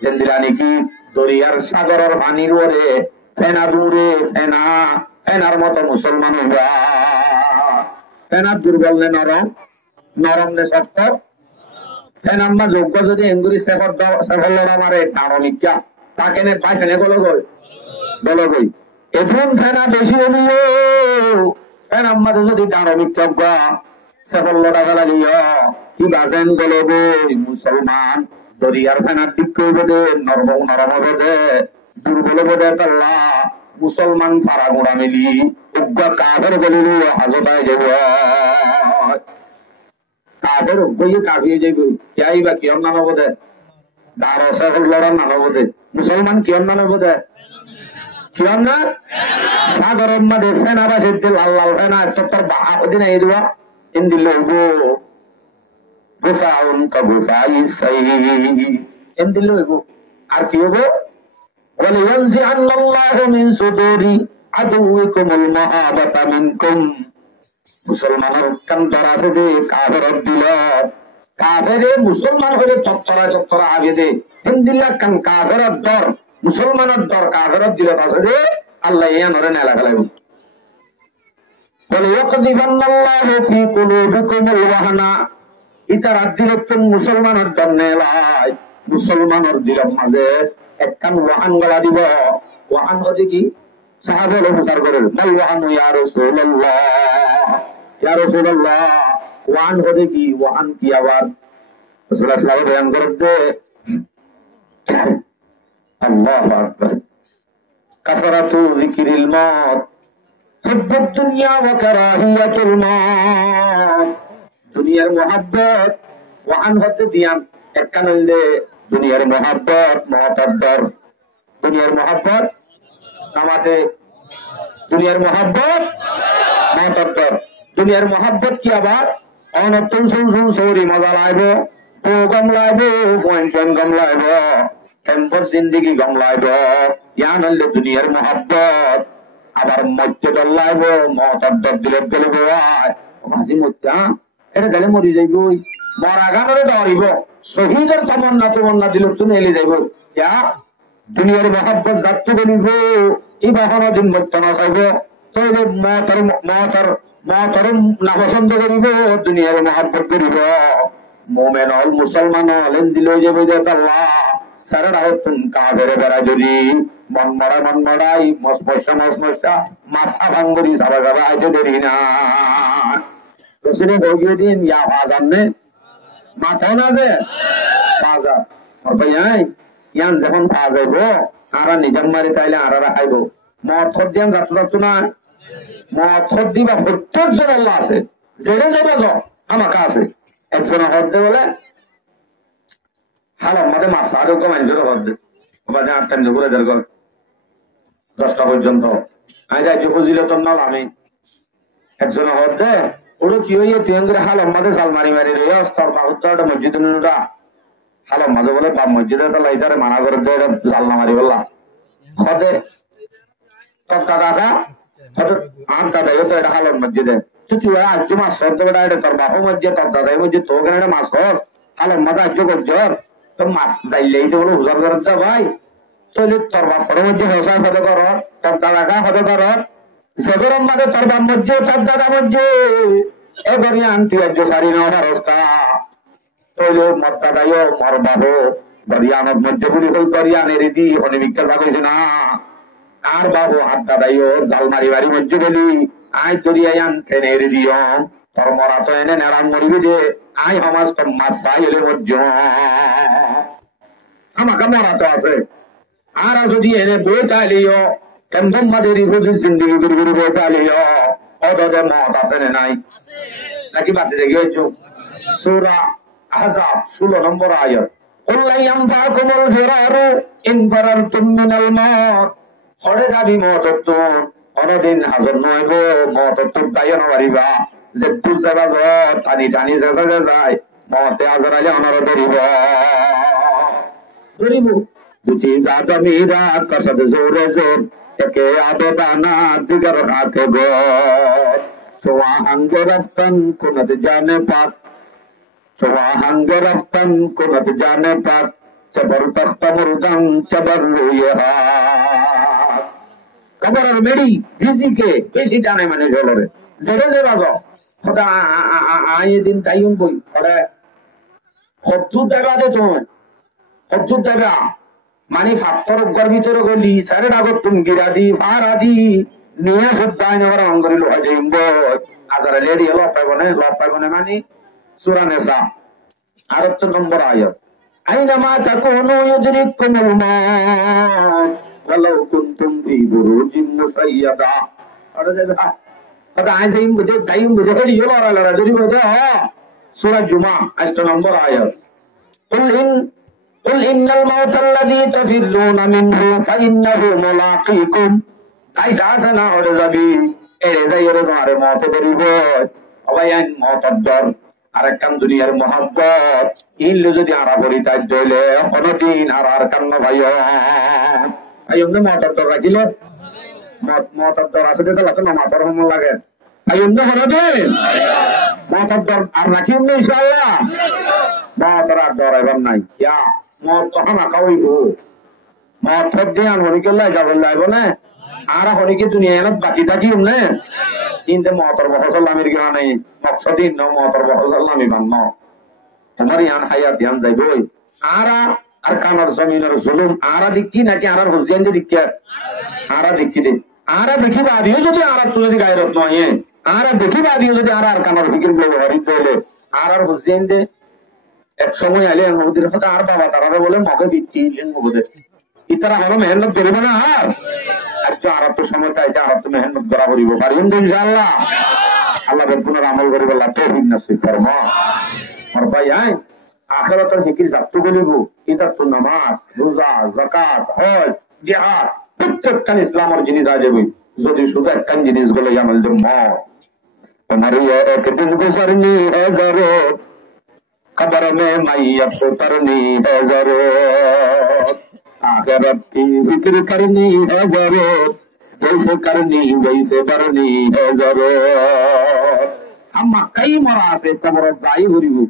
জেন্দিলা নাকি দরিয়ার সাগরের পানির ওরে ফেনা দূরে ফেনার মতো মুসলমান হইবা ফেনা দুর্বল নে নরম নে শক্ত ফেনাম্মা যোগ্য যদি এঙ্গুরি সেফল মারে টানিকা তাকে নে পাইছে বলো গই এখন ফেনা বেশি হলিও ফেনাম্মা যদি টানিকা সেফল ফেলা দিও কি বাসেন গলো গই মুসলমান দরিয়ার ফেনার দিক করবে দে নরম হবে দুর্বল বোধে তাল্লা মুসলমান পাড়া গোড়া মিলি উগ্র কাফের বলিল হাজতায় যাব কাফের উগ্রই কাফিয়ে যাইব কিয়াই বা কিয়র নাম বোধে দারসে লড়ার নাম বোধে মুসলমান কিয়র নাম বোধে কিয়র না সাগরের মাঝে ফেনা বাসে লাল ফেনা তোর বাদিন এই দেওয়া ইন্দিল গোসাউন কগোসাই সাই ইন্দিল আর কি হবো ولينزعن الله من صدور عدوكم المهابة منكم মুসলমানের কান্তর আছে দে কাফের দিল কাফেরে মুসলমান হলে চত্বরা আগে দে হিন্দিল্লা কান কাফের দর মুসলমানের দর কাফের দিল আছে দে আল্লাহ ইয়া নরে নেলা ফেলাইব বলে ইয়াকদিবান্না আল্লাহু ফি কুলুবিকুমুল ওয়াহনা ইতারা দিলতুন মুসলমানের দর নেলাই মুসলমানের দিলের মাঝে একখান ওয়াহান গলা দিব ওয়াহান হচ্ছে কি সাহাবের অনুসার করেন মাল ওয়াহান ইয়া রাসূলুল্লাহ ওয়াহান হচ্ছে কি ওয়াহান কি আবার রাসূলুল্লাহ সাল্লাল্লাহু আলাইহি ওয়াসাল্লাম করতে আল্লাহু আকবার কাসরাতু যিকরিল মাউত হুব্বুদ দুনিয়া ওয়া কারাহিয়াতুল মাউত দুনিয়ার মুহাব্বত ওয়াহান হচ্ছে দিয়ান একখান হইলে দুনিয়ার মোহাব্বত মহতার দুনিয়ার মোহাব্বত নামাতে দুনিয়ার মোহাব্বত মহতার দুনিয়ার মোহাব্বত কি আবার অনতুন শুন সৌরি মজা লাইব ও গম লাইব পয়েন্ট গম লাইব টেম্পর জিন্দিগি গম লাইব ইয়ান হইলে দুনিয়ার মোহাব্বত আবার মজ্জে দল লাইব মহতার দিলে গেলে মাঝি মজ্জা এটা গেলে মরি যাইব মরা গানরে ডরিব শহীদের তমন্না দিল তুমি এলে যাইব যা দুনিয়ার মহাব্বত যাত্রী বলিব এই বাহন দিন মত্ত না চাইব তৈলে মহতর নাপছন্দ করিব দুনিয়ার মহাব্বত করিব মোমেন হল মুসলমান হলেন দিল যাবে যে আল্লাহ সারা রাত তুমি কাফেরে বেড়া যদি মন মরাই মসমসা মাছা ভাঙ্গরি সারা আইতে দেরি না রসুলে ভোগিয়ে দিন ইয়া ভাজান নে মাথাও না যে বাজার আর ভাই ইয়ান যখন পাওয়া যাইব আরা নিজাম মারি তাইলে আরারা খাইব মদ দিয়ান যাত যাত না মদ দিবা প্রত্যেকজন আল্লাহ আছে যেটা যাবে আমাকে আছে একজন হদ্দে বলে হাল আমাদের মাছ আরো কম একজনে হদ্দে বাজে 8টা করে দেড় 10টা পর্যন্ত আমি যাই খুঁজিলে তো নল আমি একজন হদ্দে ওটা কি হইয়ে তুই করে হাল আমাদের জাল মারি মারি রে স্তর পাহুত্তরটা মসজিদ নুটা হাল আমাদের বলে বাপ মসজিদে তো লাইটারে মানা করে দেয় জাল না মারি বললা হদে তোর দাদা আর দাদাই তো এটা হালর মসজিদে তুই আজ মাছ সর্দ বেটা এটা তোর বাপু মসজিদ তোর দাদাই মসজিদ তো ওখানে একটা মাছ কর হালর মাথা আজ করছ তো মাছ যাইলেই তো বলে উজার করেন তো ভাই চলি তোর বাপ করে মসজিদ হসায় হতে কর তোর দাদাকা হতে কর যে গরম মাঝে তোর বাপ মসজিদ তোর দাদা মসজিদ এ করি আনতি আজ সারি নেওয়ার অবস্থা তৈলে মত দাদাইও মর বাবু গরিয়ানত মধ্যে গুলি হই গরিয়ানের দি অনিমিকা যাবে না আর বাবু হাত দাদাইও জাল মারি বাড়ি মধ্যে গেলি আই দরিয়ায় আনতেনে দিও তোর মরা তো এনে নেড়ান মরিবি যে আই সমাজ তো মাছ চাই এলে মধ্যে আমাকে মরা তো আছে আর যদি এনে বই চাইলিও কেমন মাঝে যদি জিন্দগি গুড়ি বই চাইলিও অদে মত আছে নাই নাকি বাঁচে দেখি হয়েছ সূরা আহজাব 16 নম্বর আয়াত قل لن ينفعكم الفرار إن فررتم من الموت হরে যাবি মত অনদিন হাজর নইব মত দায় নবারিবা যে তুই যাবা টানি টানি যায় মতে হাজর আলে অনর ধরিব দুটি জাত মীরা কসদ জোরে জোর একে আবেদানা দিগর হাতে গো সোয়াহাঙ্গ রফতন কুনত জানে পাক সোয়াহাঙ্গ রফতন কুনত জানে পাক চবর তখ্ত মুরদম চবর রুয়ে কবরের মেড়ি ভিজিকে বেশি টানে মানে জলরে জেরে যে বাজ খোদা আই দিন তাইম বই ওরে 70 টাকা দে তোমার 70 টাকা মানে ফাত্তর গর ভিতরে গলি সারে আগত তুমি গিরাদি ফারাদি নিয়ে সদাই নগর অঙ্গরি লোহা যাইব আজার লেডি লপ পাইবনে মানে সূরা নিসা 8 নম্বর আয়াত আইনামা তাকুনু ইউদরিকুমুল মাউত walau kuntum fi burujin musayyada ada jaga ada aizim bude taim bude hedi yola la jori bude surah juma 8 number ayat qul innal maut alladhi tafirruna minhu fa innahu mulaqikum ai jasana ore jabi ere jaire mare maut deribo abayan maut dor arekkan duniyar mohabbat illu jodi ara bori taj dole onodin ar kanno bhayo ayunne motor dor rakile motor dor asade to lato motor hom lage ayunne honode motor dor ar rakhimne insyaallah motor ar dor eban nai ya motor hama kawaibo motor dian honi kella jabal laibo na ara honi ki duniya na baki taki umne inde motor bahar sallamir gina nai maqsadin no motor bahar sallami banno amar yan hayat yan jaiboi ara আর কানার জমিনের জুলুম আরা দেখি নাকি আরার হুজেন দেখি আরা দেখি দে আরা দেখি বাদিও যদি আরা তো যদি গায়রত নয় আরা দেখি বাদিও যদি আরা আর কানার ফিকির ব্যবহারিত হলে আরার হুজেন দে এক সময় আলে নদীর কথা আর বাবা তারা বলে মগে বিচ্ছি ইলেন মগদে ইতারা হলো মেহনত করিব না আর আচ্ছা আরা তো সময় চাইতে আরা তো মেহনত করা করিব পারিম ইনশাআল্লাহ আল্লাহ বরকুনের আমল করিব আল্লাহ তৌফিক নসিব ফরমা আর ভাই আই আখিরাতের ফিকির জাতু করিব এটা তো নামাজ রোজা যাকাত হজ জিহাদ প্রত্যেকটা ইসলামের জিনিস আজেবই যদি শুধু একটা জিনিস গুলো আমল দে মত हमारी एक दिन गुजरनी है जरूर कब्र में मैयत उतरनी है जरूर आखिरत की फिक्र करनी है जरूर जैसे करनी वैसे भरनी है जरूर हम कई मरा से कब्र जाई हुरिबु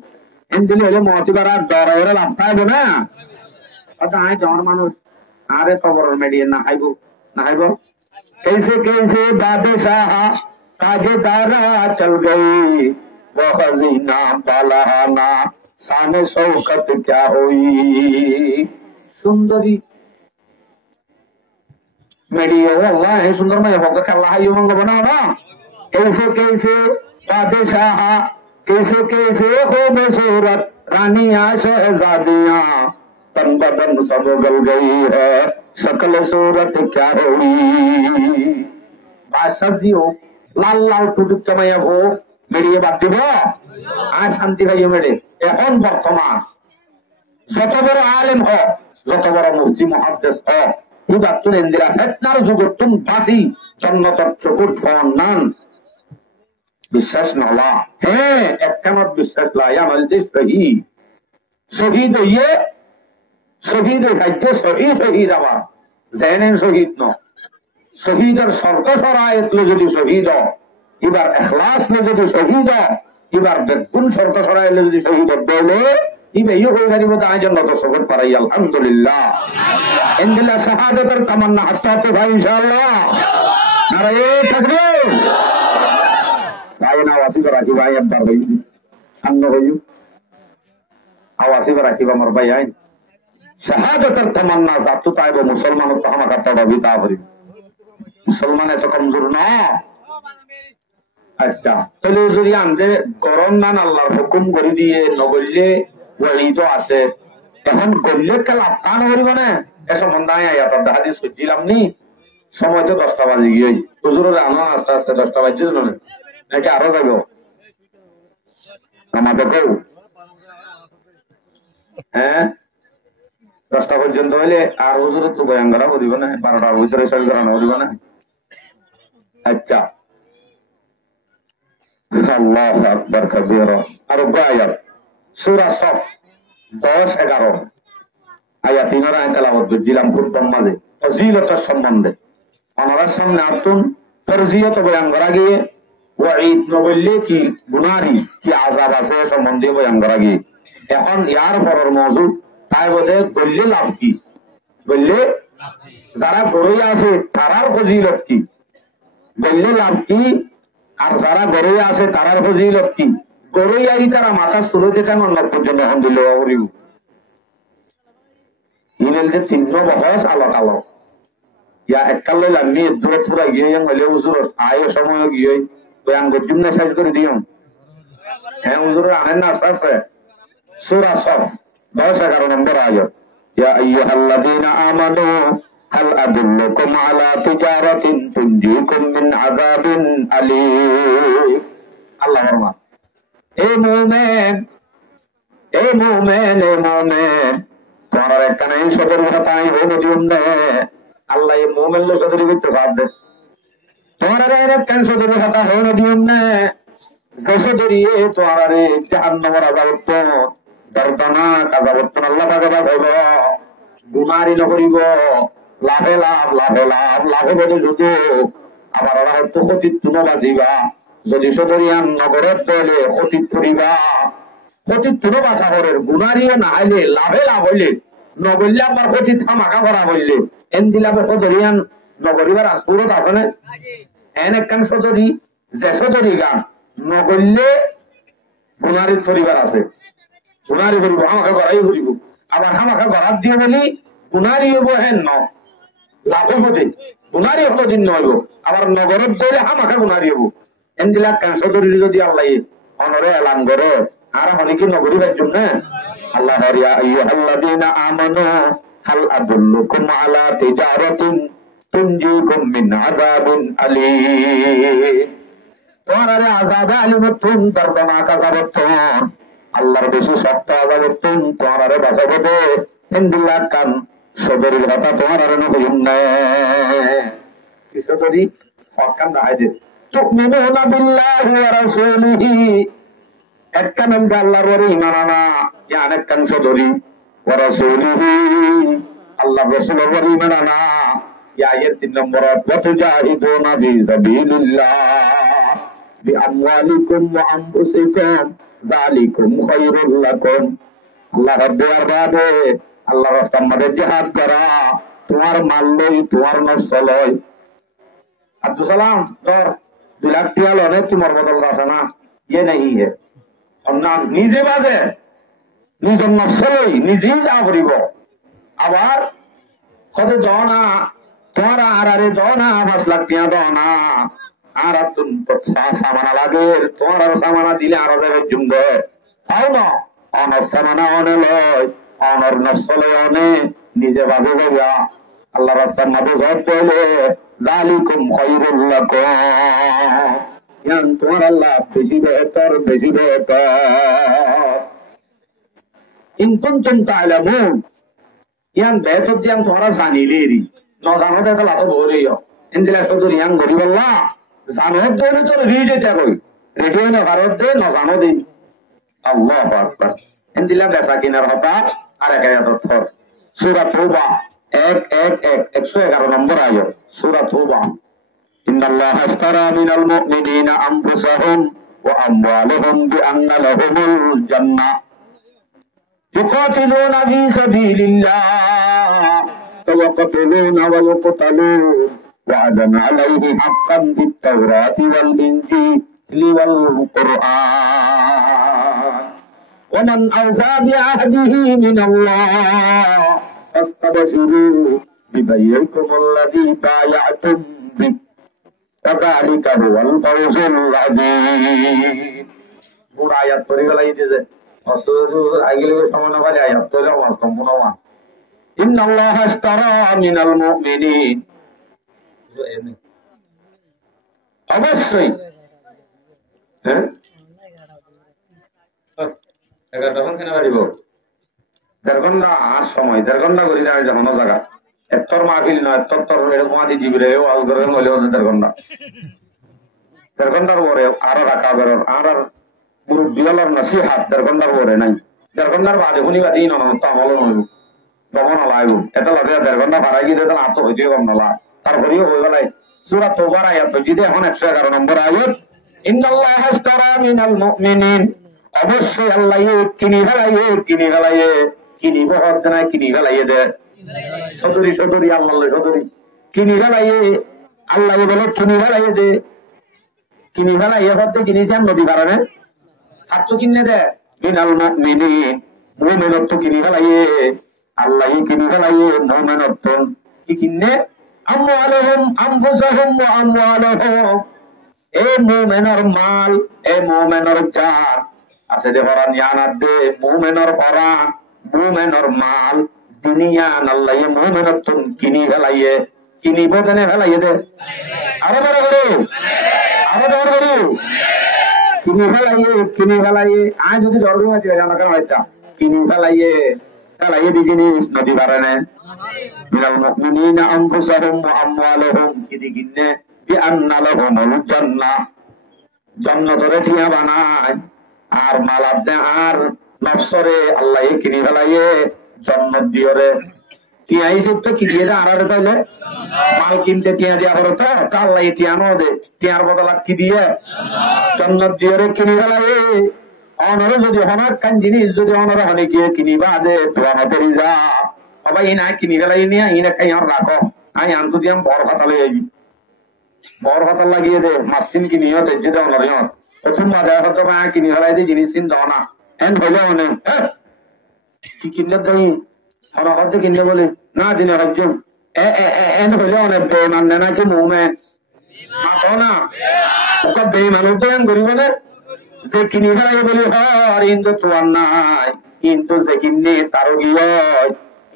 এন্দিলে হলে মতিবারা ডর হলে রাস্তা হবে না কথা আয় জন মানুষ আরে কবরের মেডিয়েন না হাইব कैसे कैसे बादशाह ताजेदारा चल गई वो खजीना बालाना सामे शौकत क्या हुई सुंदरी मेडियो अल्लाह है सुंदर में होगा अल्लाह यो मंग बनाओ ना कैसे कैसे बादशाह कैसे कैसे खूबसूरत रानियां शहजादियां तन बदन सब गल गई है शकल सूरत क्या हुई बादशाह जी हो লাল লাল টুটুক কামাইয়া ভো মেরিয়ে বাদ দিব আর শান্তি পাইয়ে মেরে এখন বর্তমান যত বড় আলেম হোক যত বড় মুফতি মুহাদ্দিস হোক হুদাতুন ইন্দিরা ফিতনার যুগতুন বাসি জান্নাতের চকুর ফন্নান বিশ্বাস নলা হ্যাঁ একখানত বিশ্বাস লাইয়া মালতে শহীদ শহীদ হইয়ে শহীদ হইতে শহীদ আবার জেনেন শহীদ ন শহীদের শর্ত সরাইতলে যদি শহীদ এবার এখলাস লে যদি শহীদ এবার বেগুন শর্ত সরাইলে যদি শহীদ বলে ইবে ইয়ে হয়ে গেল তাই জন্য তো সবর পারাই আলহামদুলিল্লাহ ইনদিল্লাহ শাহাদাতের তামান্না হাসতে হাসতে ভাই ইনশাআল্লাহ নারায়ে তাকবীর তাই না ওয়াসি রাখি ভাই একবার হই সামনে হই আওয়াসি রাখি আমার ভাই আইন শাহাদাতের তামান্না জাতু তাইব মুসলমান তো হামা কাটা বিতা করি মুসলমান এত কমজোর না আচ্ছা তাহলে যদি আমাদের গরম নান আল্লাহর হুকুম করে দিয়ে নগরলে ওয়ালিদ আছে এখন গল্লে কাল আত্মা করিব না এ সম্বন্ধে আয়াত হাদিস বুঝছিলাম নি সময় তো 10টা বাজে গিয়ে হুজুরের আনো আস্তে আস্তে 10টা বাজে না নাকি আরো যাইব আমাদের কেউ হ্যাঁ 10টা পর্যন্ত হইলে আর হুজুরের তো বয়ান করা করিব না 12টার ভিতরে সব করানো করিব না আচ্ছা আল্লাহু আকবার কবীরা আর আয়াত সূরা সফ 10-11 আয়াত 3 আয়াত তেলাওয়াত করছিলাম পূর্বম মাঝে ফজিলতের সম্বন্ধে আমাদের সামনে আতুন ফরজিয়ত বয়ান করা গিয়ে ওয়াঈদ নবল্লে কি গুনারি কি আযাব আছে সম্বন্ধে বয়ান করা গিয়ে এখন ইয়ার পরের মওজু তাই বলে বললে লাভ কি বললে যারা গরই আছে তারার ফজিলত কি বললে লাভ কি আর যারা গরই আছে তারার ফজিলত কি গরই আই তারা মাথা সুরো যেটা মন্নত পর্যন্ত এখন দিল করিব ইনেলতে চিহ্ন বহস আলোক আলোক ইয়া এককাল লইলাম নি দূরে পুরা গিয়ে হইলে হুজুর আয় সময় গিয়ে বয়ান গজুম না শেষ করে দিও হ্যাঁ হুজুর আনেন না আস্তে আস্তে সূরা সফ 10-11 নম্বর আয়াত ইয়া আইয়ুহাল্লাযীনা আমানু হাল আদুল্লুকুম আলা তিজারাতিন তুনজিকুম মিন আযাবিন আলীম আল্লাহর রহমান এ মুমিন এ মুমিন এ মুমিন তোমার একটা নাই সদর কথা আই হলো দিউম না আল্লাহ এই মুমিন লোক সদর করতে সাথে তোমার আর একটা সদর কথা হলো দিউম না জসদরিয়ে তোমার আরে জাহান্নামের আযাব তো দর্দনা কাযাবত আল্লাহ পাকে বাঁচাইব গুনারি নকরিব লাভে লাভ লাভে লাভ লাভে বলে যুদ্ধ আবার ওরা হয়তো অতীত তুনো বাঁচিবা যদি সদরিয়ান নগরের দলে অতীত করিবা অতীত তুনো বাঁচা করের গুনারিও না হইলে লাভে লাভ হইলে নগরলে আবার অতীত মাখা করা হইলে এমনি লাভে সদরিয়ান নগরিবার আসুরত আছে না এন একখান সদরি যে সদরি গান নগরলে গুনারির পরিবার আছে গুনারি করিব আমাকে গড়াই করিব আবার আমাকে গড়াত দিয়ে বলি গুনারি হব হেন ন লাভ হতে গুনারি হলো দিন নহব আবার নগরত গেলে আমাকে গুনারি হব এনদিলা কাঁচরি যদি আল্লাহ অনরে এলান করে আর অনেকে নগরী পাইছুন না আল্লাহ ইয়া আইয়ুহাল্লাযীনা আমানু হাল আদুল্লুকুম আলা তিজারাতিন তুনজিকুম মিন আযাবিন আলীম তোমার আরে আযাবে আলিমতুন দর্দনাক আযাবতুন আল্লাহর বেশি শক্ত আযাবতুন তোমার আরে বাঁচাবো দে এনদিলা কান সদরের কথা তোমার আর নবীন না কি সদরি হকান না আইদে তুমিনুনা বিল্লাহি ওয়া রাসূলিহি একখান আল্লাহর ওপর ঈমান আনা ইয়ান একখান সদরি ওয়া রাসূলিহি আল্লাহর রাসূলের ওপর ঈমান আনা ইয়া এর 3 নম্বর ওয়া তুজাহিদুনা ফি সাবিলিল্লাহ বিআমওয়ালিকুম ওয়া আনফুসিকুম যালিকুম খায়রুল লাকুম আল্লাহ রাব্বুল বাদে আল্লাহ রাস্তার মধ্যে জিহাদ করা তোমার মাল লই তোমার নফস লই আব্দুল সালাম তোর 2 লাখ টিয়া লনে তোমার বদল আছে না ইয়ে নাই হে না নিজে বাজে নিজের নফস লই নিজেই যা করিব আবার কত দনা তোমার আরে দনা 5 লাখ টিয়া দনা আর তুন সামানা লাগে তোমার আর সামানা দিলে আরো যাবে জুঙ্গে পাও না অনসামানা অনে লয় অনর নসলে অনে নিজে বাজে যাইয়া আল্লাহ রাস্তার মাঝে জব পেলে যালিকুম খায়রুল লাকুম, ইয়ান তোমার আল্লাহ বেশি বেহতর, বেশি বেহতর। ইন কুনতুম তা'লামুন, ইয়ান বেহতর দিয়ান তোমরা জানিলেরি, ন জানো তো লাভ ভরিও ইন্দিলা শুধু ইয়ান গরিব আল্লাহ জানো দেলে তো রেডি যেটা কই রেডি না ভারত দে ন জানো দিন। আল্লাহু আকবার। ইন্দিলা বেচা কিনার হতা আর এক আয়াত অর্থ সূরা তওবা 111 নম্বর আয়াত সূরা তওবা। ইন্নাল্লাহা আশতারা মিনাল মুমিনিনা আনফুসাহুম ওয়া আমওয়ালাহুম বিআন্না লাহুমুল জান্নাহ ইউকাতিলুনা ফি সাবিলিল্লাহ ওয়ায়াকতুলুনা ওয়া ইউকতালুন ওয়া'দান আলাইহি হাক্কান বিত-তাওরাতি ওয়াল ইনজিলি ওয়াল কুরআন ওয়া মান আওফা বিআহদিহি মিনাল্লাহ ফাস্তাবশিরু বিবাইয়িকুমুল্লাযী বায়া'তুম বিহি ওয়াযালিকা হুয়াল ফাওজুল আযীম। পুরা আয়াত পড়ে গলাই দিয়েছে আগের সময় না পারে আয়াত তোলে ওয়াজ সম্পূর্ণ ওয়াজ। ইন্নাল্লাহা আশতারা মিনাল মুমিনিন, অবশ্যই হ্যাঁ 11টা ফোন কেন পারিব 1.5 ঘন্টা আর সময় 1.5 ঘন্টা করি না যখন জায়গা এত্তর মাহফিল নয় এত্তর এরকম আদি জিবরে ওয়াজ করে মলে 1.5 ঘন্টা 1.5 ঘন্টার পরে আরো রাখা বেরোর আর মুরব্বিয়ালার নসিহাত 1.5 ঘন্টার পরে নাই 1.5 ঘন্টার বাদে শুনি বাদি নন তো আমল নইব দমন লাইব এটা লাগে 1.5 ঘন্টা ভাড়াই গিয়ে দেন আত হইতে কম নলা তারপরেও হয়ে গেল সূরা তওবার আয়াত যদি এখন 111 নম্বর আয়াত ইন্নাল্লাহা আশতারা মিনাল মুমিনিন, অবশ্যই আল্লাহ কিনি ফেলাইয়ে কিনিব হরদনা কিনি ফেলাইয়ে দে সদরি সদরি আল্লাহ সদরি কিনি ফেলাইয়ে আল্লাহ বলে কিনি ফেলাইয়ে দে কিনি ফেলাইয়ে হরতে কিনিছেন নদী কারণে আর তো কিনে দে মিনাল মুমিনিন, মুমিনত কিনি ফেলাইয়ে আল্লাহ কিনি ফেলাইয়ে মুমিনত কি কিনে আমওয়ালাহুম আনফুসাহুম ওয়া আমওয়ালাহুম, এই মুমিনের মাল এই মুমিনের জান আছে দে হরান ইয়ানাত দে মুমিনের হরান মুমিনের মাল দুনিয়া আল্লাহ মুমিনত কিনি ফেলাইয়ে কিনিব কেনে ফেলাইয়ে দে আরো বড় করে কিনি ফেলাইয়ে আয় যদি দরকার আছে জানা কেন হইতা কিনি ফেলাইয়ে দি জিনিস নদী কারণে মিনাল মুমিনিনা আনফুসাহুম ওয়া আমওয়ালাহুম কিদি কিনে বিআন্না লাহুমুল জান্নাহ, জান্নাতরে টিয়া বানায় আর মালাদ দে আর নফসরে আল্লাহ কিনি ফেলাইয়ে জান্নাত দিয়রে টিয়া হিসেবে তো কি দিয়ে আরারে চাইলে মাল কিনতে টিয়া দিয়া করো তো আল্লাহ টিয়া নো দে টিয়ার বদলা কি দিয়ে জান্নাত দিয়রে কিনি ফেলাইয়ে অনরে যদি হনার কান জিনিস যদি অনরে হনে গিয়ে কিনিবা দে তোয়ানো তরি যা বাবা ইনা কিনি ফেলাই নিয়ে ইনা খাই আর রাখো আমি আনতো দিয়াম বড় কথা লই আইবি বড় কথা লাগিয়ে দে মাসিন কিনিও তেজে দে অনরে প্রথম বাজার হতো মা কিনি ফেলাই দে জিনিস কিন দাও না এন হইলে অনে কি কিনলে দেই হনা হতে কিনলে বলে না দিনে হজ্জ এন হইলে অনেক বেমান না কি মুমে মাতো না ওকে বেমানও তো এন করিব না যে কিনি ফেলাই বলি হর ইন্দু তোয়ার নাই কিন্তু যে কিনে তারও গিয়ে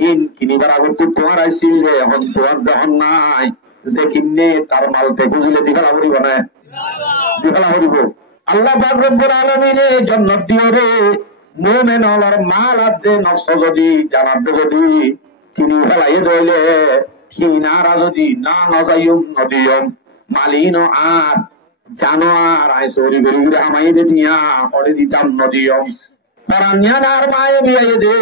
ইন কিনিবার আগত তোমার আইসিল রে এখন তোমার যখন নাই যে কিনে তার মাল থেকে বুঝলে দিফেলা করিব না দিফেলা করিব। আল্লাহ পাক রব্বুল আলামিনে জান্নাত দিও রে মুমিন হলার মাল আদে নফস যদি জানাত যদি কিনি ফেলাই দইলে কিনারা যদি না নজাইম নদিয়ম মালিনো আর জানো আর আই সরি গরি গরি আমাই দেতিয়া ওরে দিতাম নদিয়ম পরানিয়ান আর মায়ে বিয়ে দে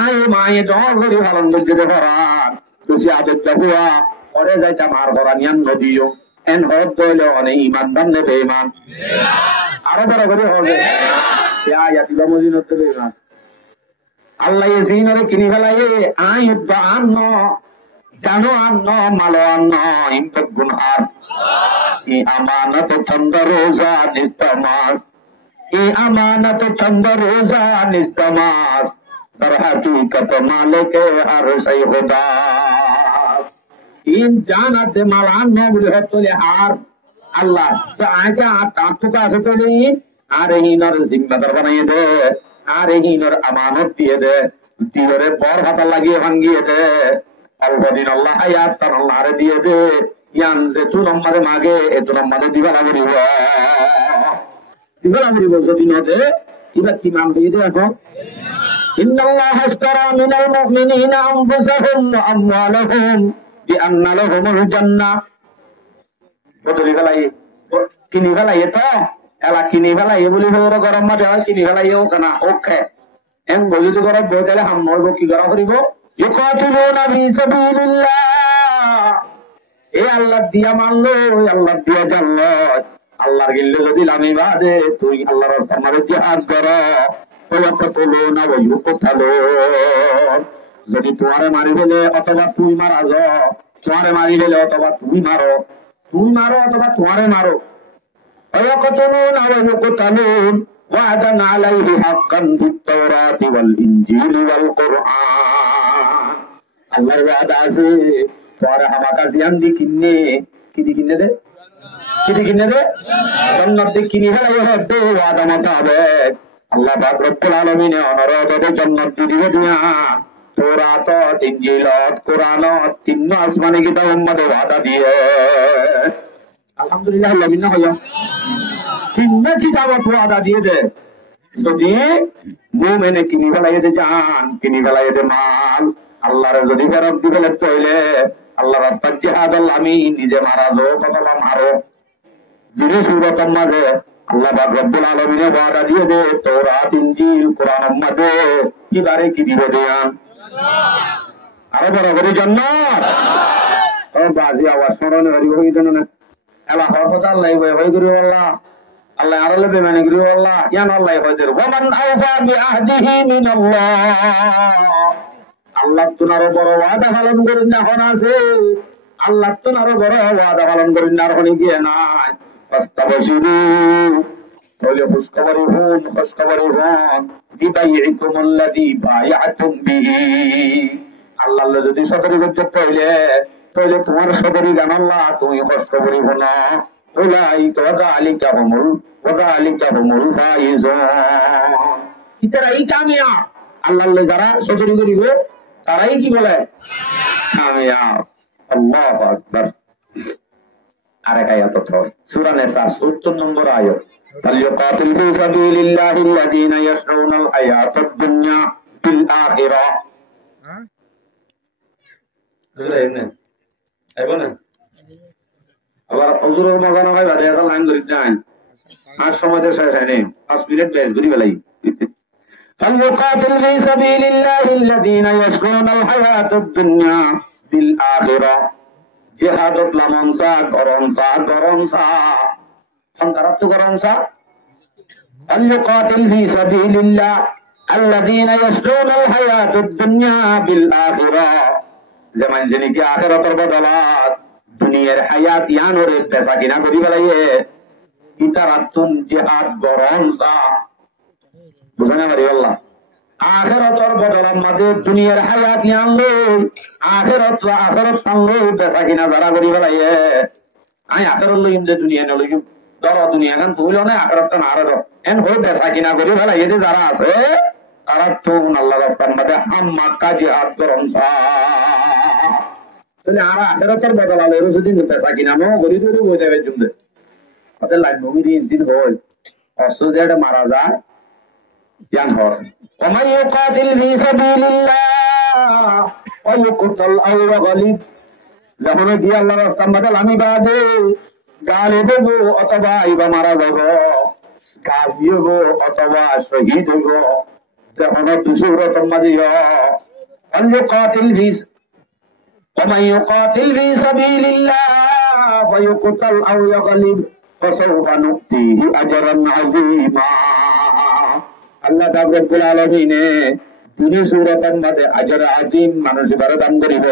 আয় মায়ে দর গরি ভালন দে ধরান তুসি আদত জাহুয়া ওরে যাইতাম আর পরানিয়ান নদিয়ম এন হদ দইলে অনে ঈমান দাম নে বেঈমান আরো বড় করে হবে ইয়া ইয়াতিবা মজিনত বেঈমান আল্লাহ জিনরে কিনি ফেলাইয়ে আই উদ্বা আন্ন জানো আন্ন মালো আন্ন ইম্পক গুণ আর এই আমানত চন্দ রোজা নিস্তমাস এই আমানত চন্দ রোজা নিস্তমাস দর হাকিকত মালিকে আর সেই খোদা ইন জানাত মালান বলে হতলে আর আল্লাহ তো আগে তাতকা আছে তো আর হিনর জিম্মাদার বানাইয়ে দে আর হিনর আমানত দিয়ে দে দিগরে বর হাতা লাগিয়ে ভাঙ্গিয়ে দে অল্প দিন আল্লাহ হায়াত তার আল্লাহ দিয়ে দে ইয়ান যে তুই নম্বরে মাগে এত নম্বরে দিবালা মরিব দিবালা মরিব যদি না দে এবার কি মান দিয়ে দে এখন ইন্নাল্লাহা আশতারা মিনাল মুমিনিনা আনফুসাহুম ওয়া আমওয়ালাহুম বিআন্না লাহুমুল জান্নাহ বদলি গলাই কিনি গলাই তো এলা কিনি গলাই বলি হইর গরম মাঝে কিনি গলাই ও কানা ওকে এম বলি তো গরম বইলে হাম হইব কি গরম করিব ইউকাতিলুনা ফি সাবিলিল্লাহ এ আল্লাহ দিয়া মানলো আল্লাহ দিয়া জানলো আল্লাহর গিল্লে যদি লামি বাদে তুই আল্লাহর রাস্তায় মাঝে জিহাদ কর ওয়াকাতুলুনা ওয়া ইউকাতালুন যদি তোমারে মারি ফেলে অথবা তুই মারা যাও তোমারে মারি ফেলে অথবা তুমি মারো অথবা তোমারে মারো ওয়াকাতুলুনা ওয়া ইউকাতালুন ওয়াদান আলাইহি হাক্কান ফিত-তাওরাতি ওয়াল ইনজিলি ওয়াল কুরআন আল্লাহর ওয়াদা আছে তোরে হামাকা জিয়ান দি কিনে দে জান্নাত দি কিনে ফেলাই হবে ওয়াদা মোতাবেক আল্লাহ পাক রব্বুল আলামিন অনুরোধ জান্নাত দিবে দিয়া তওরাত ইনজিল কুরআন তিন আসমানি কিতাব উম্মতে ওয়াদা দিয়ে আলহামদুলিল্লাহ লামিনা হইয়া তিন কিতাব ওয়াদা দিয়ে দে যদি মুমিনে কিনে ফেলাই দে জান কিনে ফেলাই দে মাল আল্লাহর যদি ফেরত দিবে তাইলে আল্লাহ রাস্তায় জিহাদ আমি নিজে মারা যাও অথবা মারো যিনি সূরাতের মাঝে আল্লাহ পাক রব্বুল আলামিন ওয়াদা দিয়ে দে তাওরাত ইনজিল কুরআনের মাঝে কিবারে কি দিবে দেন আরো বড় করে জান্নাত ও বাজি আওয়াজ শোনানো হরি হই দেন না আল্লাহ হযরত আল্লাহ হই করে আল্লাহ আর লেবে মানে করে আল্লাহ ইয়ান আল্লাহ হই দে ওমান আওফা বিআহদিহি মিনাল্লাহ আল্লাহ তোমার বড় ওয়াদা পালন করেন না এখন আছে আল্লাহ তোমার বড় ওয়াদা পালন করেন না এখন গিয়ে নাই ফাস্তাবশিরু তাহলে খুশখবরি হন বিবাইইকুম আল্লাযী বায়াতুম বিহি আল্লাহ যদি সদরি করতে তাহলে তোমার সদরি গান আল্লাহ তুমি খুশখবরি হন উলাইকা যালিকা হুমুল ফাইজুন ইতারাই কামিয়াব আল্লাহ যারা সদরি করিবে তারাই কি বলে কামিয়াব আল্লাহু আকবার আরেক আয়াত পড়ো সূরা নিসা 70 নম্বর আয়াত ফালইউকাতিল ফি সাবিলিল্লাহি আল্লাযীনা ইয়াশরুনাল হায়াতাদ দুনিয়া বিল আখিরাহ আবার হুজুরের মজানো হয় বাদে একটা লাইন ধরে যান আর সময়তে শেষ হয়নি 5 মিনিট বেশ ঘুরি বেলাই فليقاتل في سبيل الله الذين يشرون الحياة الدنيا بالآخرة جهاد لمنسا غرمسا فانتربت غرمسا فليقاتل في سبيل الله الذين يشرون الحياة الدنيا بالآخرة زمان جنی کی آخرت اور بدلات دنیا حیات یانور پیسہ کی نہ کری بلائیے ইতারাতুন জিহাদ গরমসা বুঝানে পারি আল্লাহ আখিরাতের বদলার মাঝে দুনিয়ার হায়াত আনলো আখিরাত আনলো বেচা কিনা যারা করি ফেলাইয়ে আমি আখিরাত লইম যে দুনিয়া নলইম ধরো দুনিয়া গান তুইল না আখিরাত না আর এন হয়ে বেচা কিনা করি ফেলাইয়ে যে যারা আছে তারা তো আল্লাহ রাস্তার মধ্যে হাম্মাকা জিহাদ গরমসা তাহলে আর আখিরাতের বদলালে রসুদিন বেচা কিনা নো করি ধরে বই দেবে জুমদে ওদের লাইন নবীর দিন হয় অস্ত্র মারা যায় জ্ঞান হয় ومن يقاتل في سبيل الله ويقتل أو يغلب যখন গিয়ে আল্লাহর রাস্তার মধ্যে লামি বাঁধে গালে দেবো অথবা ইবা মারা যাব গাছি হবো অথবা শহীদ হবো যখন দুসুরতর মাঝে ومن يقاتل في سبيل الله ويقتل أو يغلب فسوف نؤتيه أجرا عظيما আল্লাহ রব্বুল আলামিন তিনি সূরাতের মধ্যে আজর আযীম মানুষ বারে দান করিব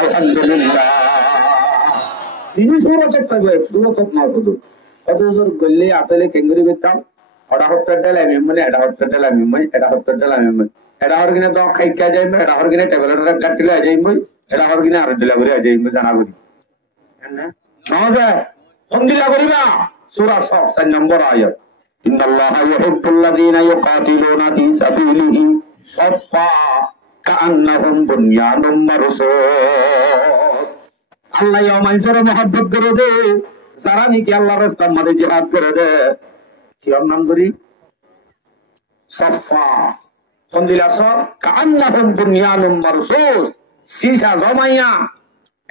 আলহামদুলিল্লাহ তিনি সূরাতের তবে সূরাতের না শুধু অতজোর গল্লে আপেলে কেঙ্গুরি বেতাম ওটা হত্যার ডাল আমি মানে এটা হত্যার ডাল আমি মানে এটা হত্যার ডাল আমি মানে এটা হরগিনে তো খাইকা যাই না এটা হরগিনে টেবলেটটা কাটিলে যাই মই এটা হরগিনে আর দিলা করে যাই মই জানা করি না নজে কোন দিলা করিবা সূরা 6 নম্বর আয়াত إن الله يحب الذين يقاتلون في سبيله সফা কান্নাহুম বুনিয়ানুম মারসুস। আল্লাহ মানুষের মহব্বত করে দে যারা নাকি আল্লাহর রাস্তার মধ্যে জিহাদ করে দে কি নাম করি সফা কোন দিলাস কান্নাহুম বুনিয়ানুম মারসুস সীসা জমাইয়া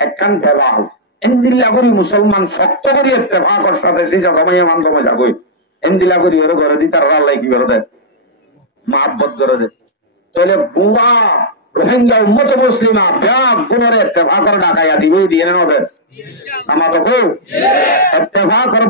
একখান দেওয়াল এন্দিল্লা করি মুসলমান শক্ত করি ইত্তেফাকর সাথে সীসা জমাইয়া মান জমা যাগই এন্দিলা করি ওর ঘরে দি তার আল্লাহ কি করে দেয় মহব্বত করে দে। তাহলে বুয়া রোহিঙ্গা উম্মত মুসলিমা ব্যাগ গুণরে ইত্তেফাকর ডাকাইয়া দিবে দিয়ে নেবে আমাদের ইত্তেফাকর